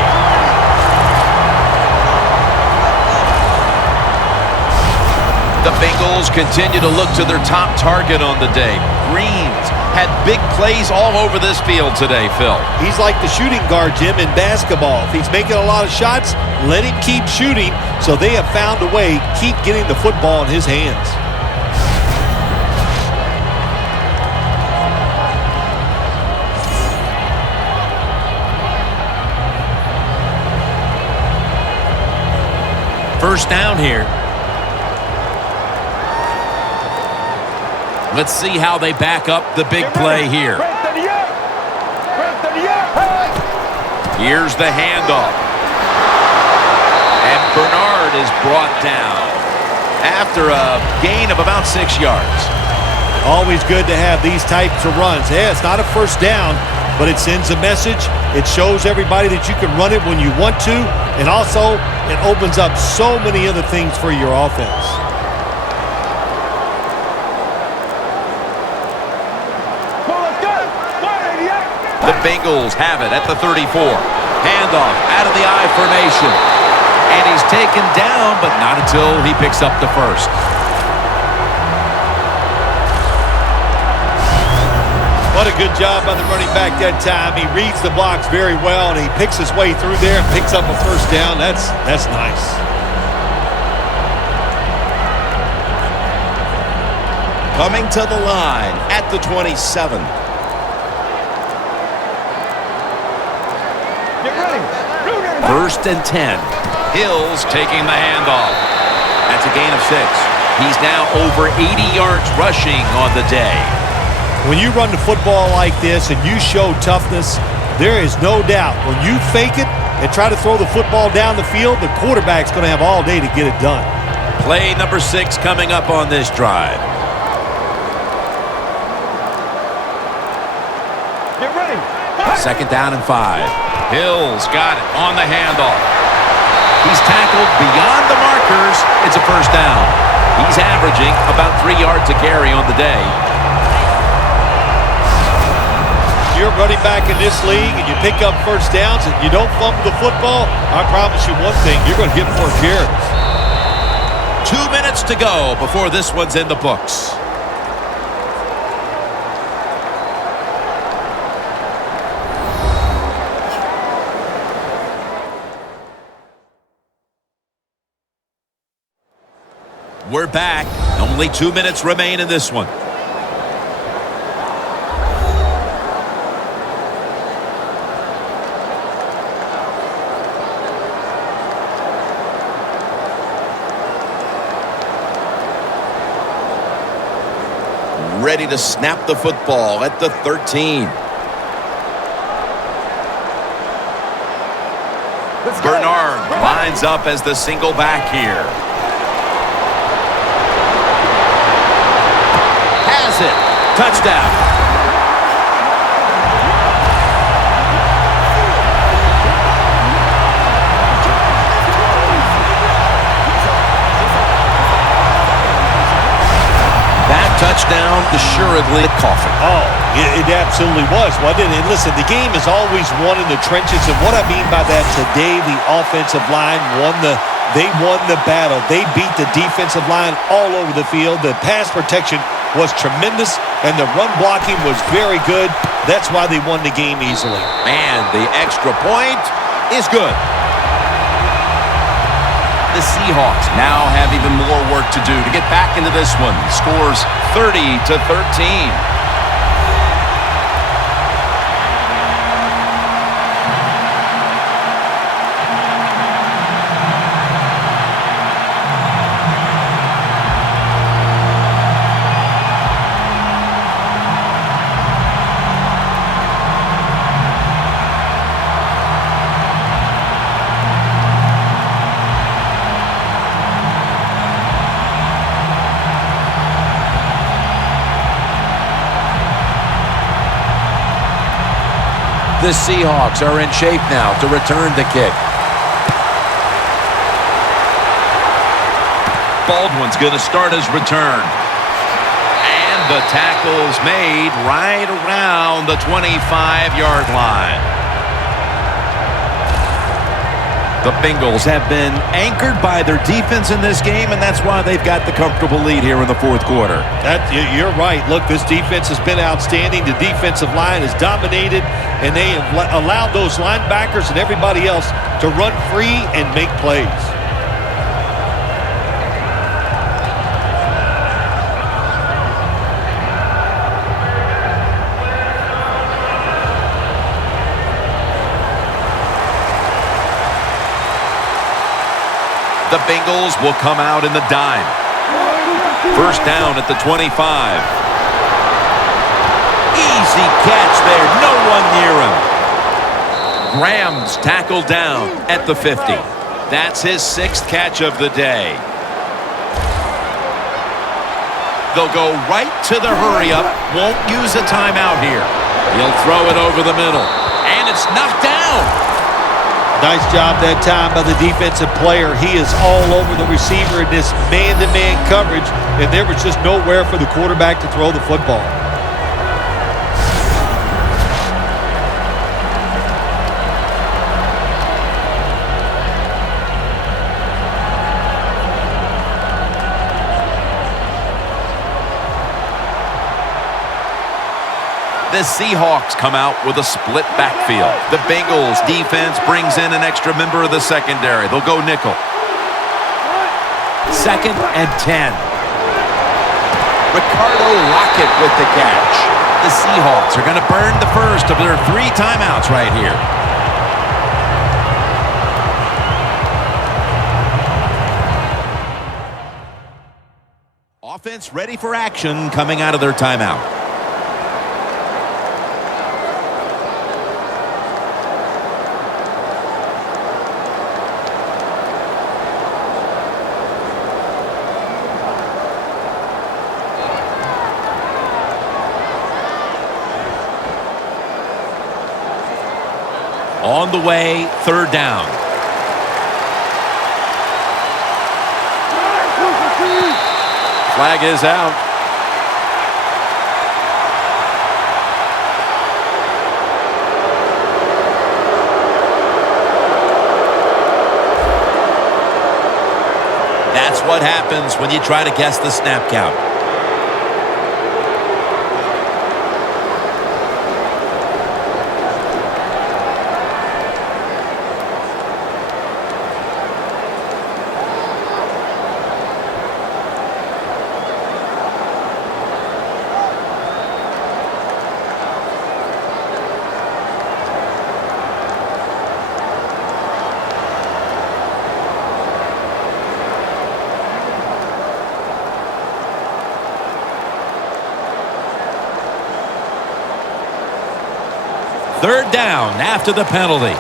The Bengals continue to look to their top target on the day. Green's had big plays all over this field today, Phil. He's like the shooting guard, Jim, in basketball. If he's making a lot of shots, let him keep shooting. So they have found a way to keep getting the football in his hands. First down here. Let's see how they back up the big play here. Here's the handoff. And Bernard is brought down after a gain of about 6 yards. Always good to have these types of runs. Yeah, it's not a first down, but it sends a message. It shows everybody that you can run it when you want to, and also it opens up so many other things for your offense. The Bengals have it at the 34. Handoff out of the I formation. And he's taken down, but not until he picks up the first. What a good job by the running back that time. He reads the blocks very well, and he picks his way through there and picks up a first down. That's nice. Coming to the line at the 27. First and 10. Hills taking the handoff. That's a gain of 6. He's now over 80 yards rushing on the day. When you run the football like this and you show toughness, there is no doubt when you fake it and try to throw the football down the field, the quarterback's going to have all day to get it done. Play number 6 coming up on this drive. Get ready. 2nd down and 5. Hills got it on the handoff. He's tackled beyond the markers. It's a first down. He's averaging about 3 yards a carry on the day. You're running back in this league and you pick up first downs and you don't fumble the football, I promise you one thing, you're going to get more carries. 2 minutes to go before this one's in the books. We're back. Only 2 minutes remain in this one. Ready to snap the football at the 13. Bernard lines up as the single back here. Has it. Touchdown. Touchdown assuredly coffin. Oh, it absolutely was, wasn't it? And listen, the game is always won in the trenches, and what I mean by that today, the offensive line won the battle. They beat the defensive line all over the field. The pass protection was tremendous, and the run blocking was very good. That's why they won the game easily. And the extra point is good. The Seahawks now have even more work to do to get back into this one. Scores 30-13. The Seahawks are in shape now to return the kick. Baldwin's going to start his return. And the tackle's made right around the 25-yard line. The Bengals have been anchored by their defense in this game, and that's why they've got the comfortable lead here in the fourth quarter. You're right. Look, this defense has been outstanding. The defensive line has dominated, and they have allowed those linebackers and everybody else to run free and make plays. The Bengals will come out in the dime. First down at the 25. Easy catch there. No one near him. Graham's tackled down at the 50. That's his 6th catch of the day. They'll go right to the hurry-up. Won't use a timeout here. He'll throw it over the middle. And it's knocked down. Nice job that time by the defensive player. He is all over the receiver in this man-to-man coverage, and there was just nowhere for the quarterback to throw the football. The Seahawks come out with a split backfield. The Bengals defense brings in an extra member of the secondary. They'll go nickel. 2nd and 10. Ricardo Lockett with the catch. The Seahawks are going to burn the first of their 3 timeouts right here. Offense ready for action coming out of their timeout. On the way, 3rd down. Flag is out. That's what happens when you try to guess the snap count. Third down after the penalty.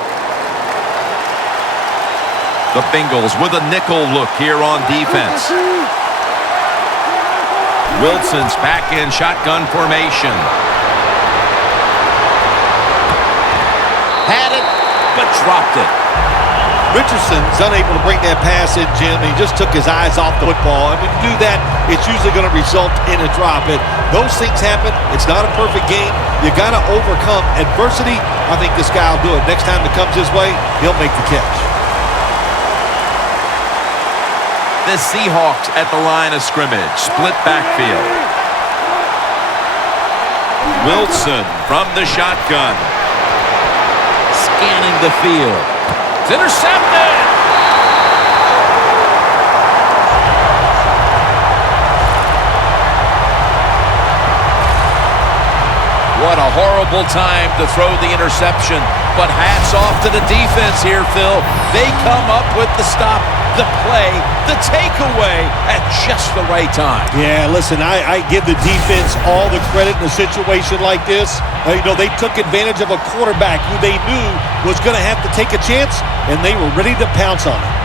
The Bengals with a nickel look here on defense. Wilson's back in shotgun formation. Had it, but dropped it. Richardson's unable to bring that pass in, Jim. He just took his eyes off the football. And when you do that, it's usually going to result in a drop. And those things happen. It's not a perfect game. You got to overcome adversity. I think this guy will do it. Next time it comes his way, he'll make the catch. The Seahawks at the line of scrimmage. Split backfield. Wilson from the shotgun. Scanning the field. It's intercepted. What a horrible time to throw the interception. But hats off to the defense here, Phil. They come up with the stop, the play, the takeaway at just the right time. Yeah, listen, I give the defense all the credit in a situation like this. They took advantage of a quarterback who they knew was going to have to take a chance, and they were ready to pounce on it.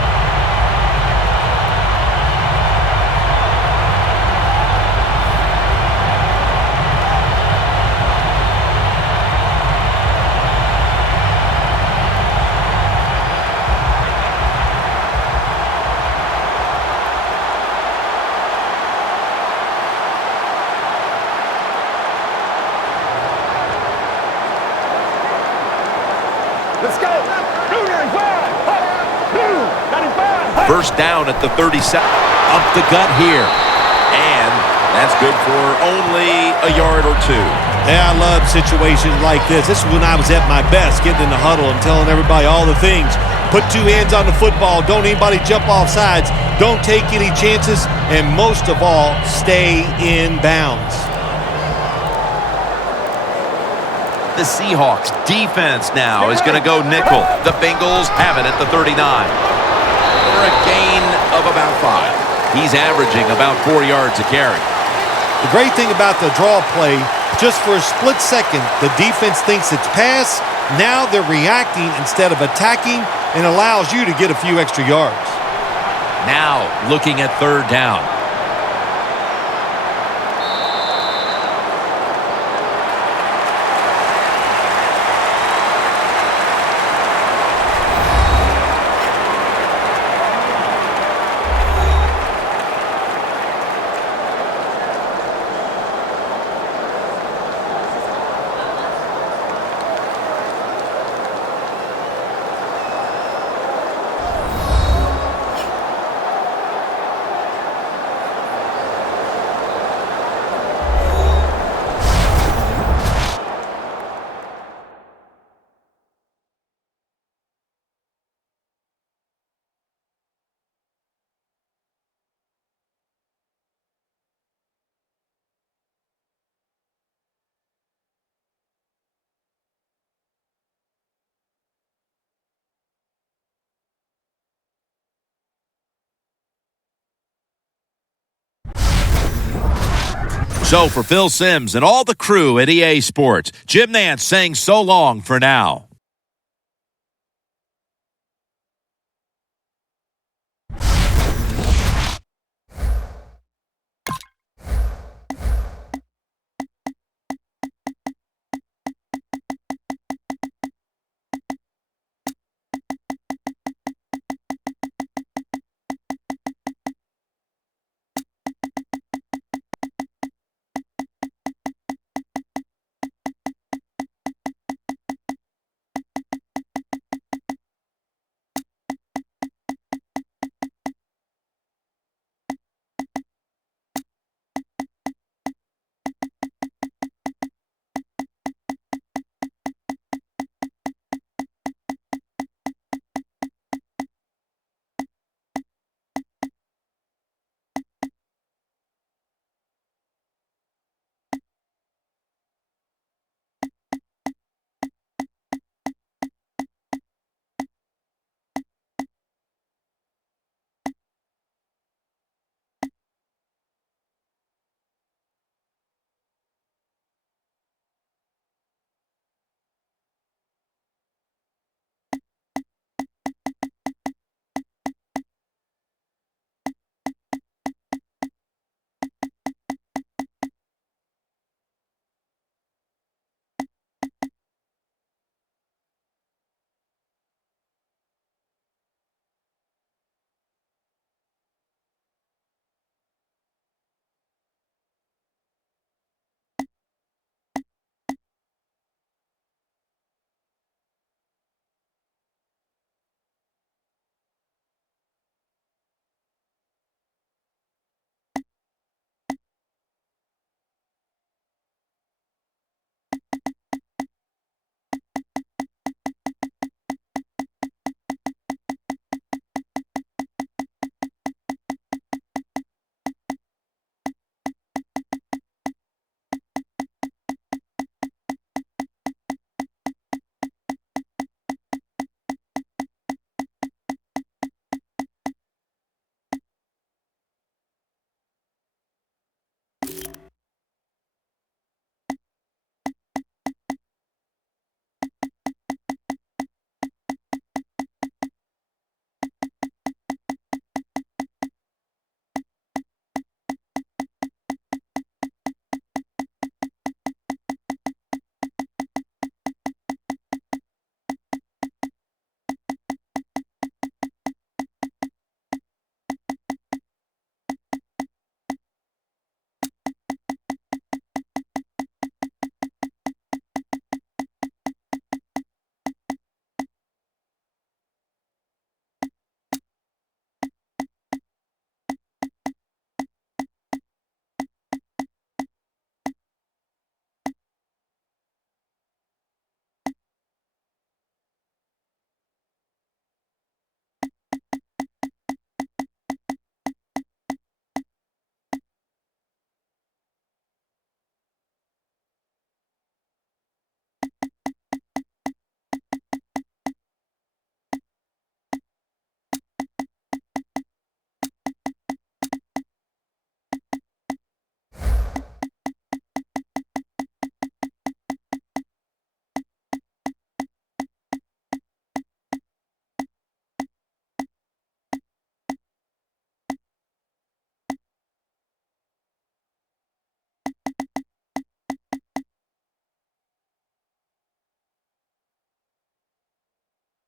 Let's go. Blue 95. Blue 95. First down at the 37. Up the gut here. And that's good for only a yard or two. Yeah, I love situations like this. This is when I was at my best, getting in the huddle and telling everybody all the things. Put two hands on the football. Don't anybody jump off sides. Don't take any chances. And most of all, stay in bounds. The Seahawks defense now is going to go nickel. The Bengals have it at the 39. For a gain of about 5. He's averaging about 4 yards a carry. The great thing about the draw play, just for a split second, the defense thinks it's pass. Now they're reacting instead of attacking, and allows you to get a few extra yards. Now looking at third down. So for Phil Simms and all the crew at EA Sports, Jim Nantz saying so long for now.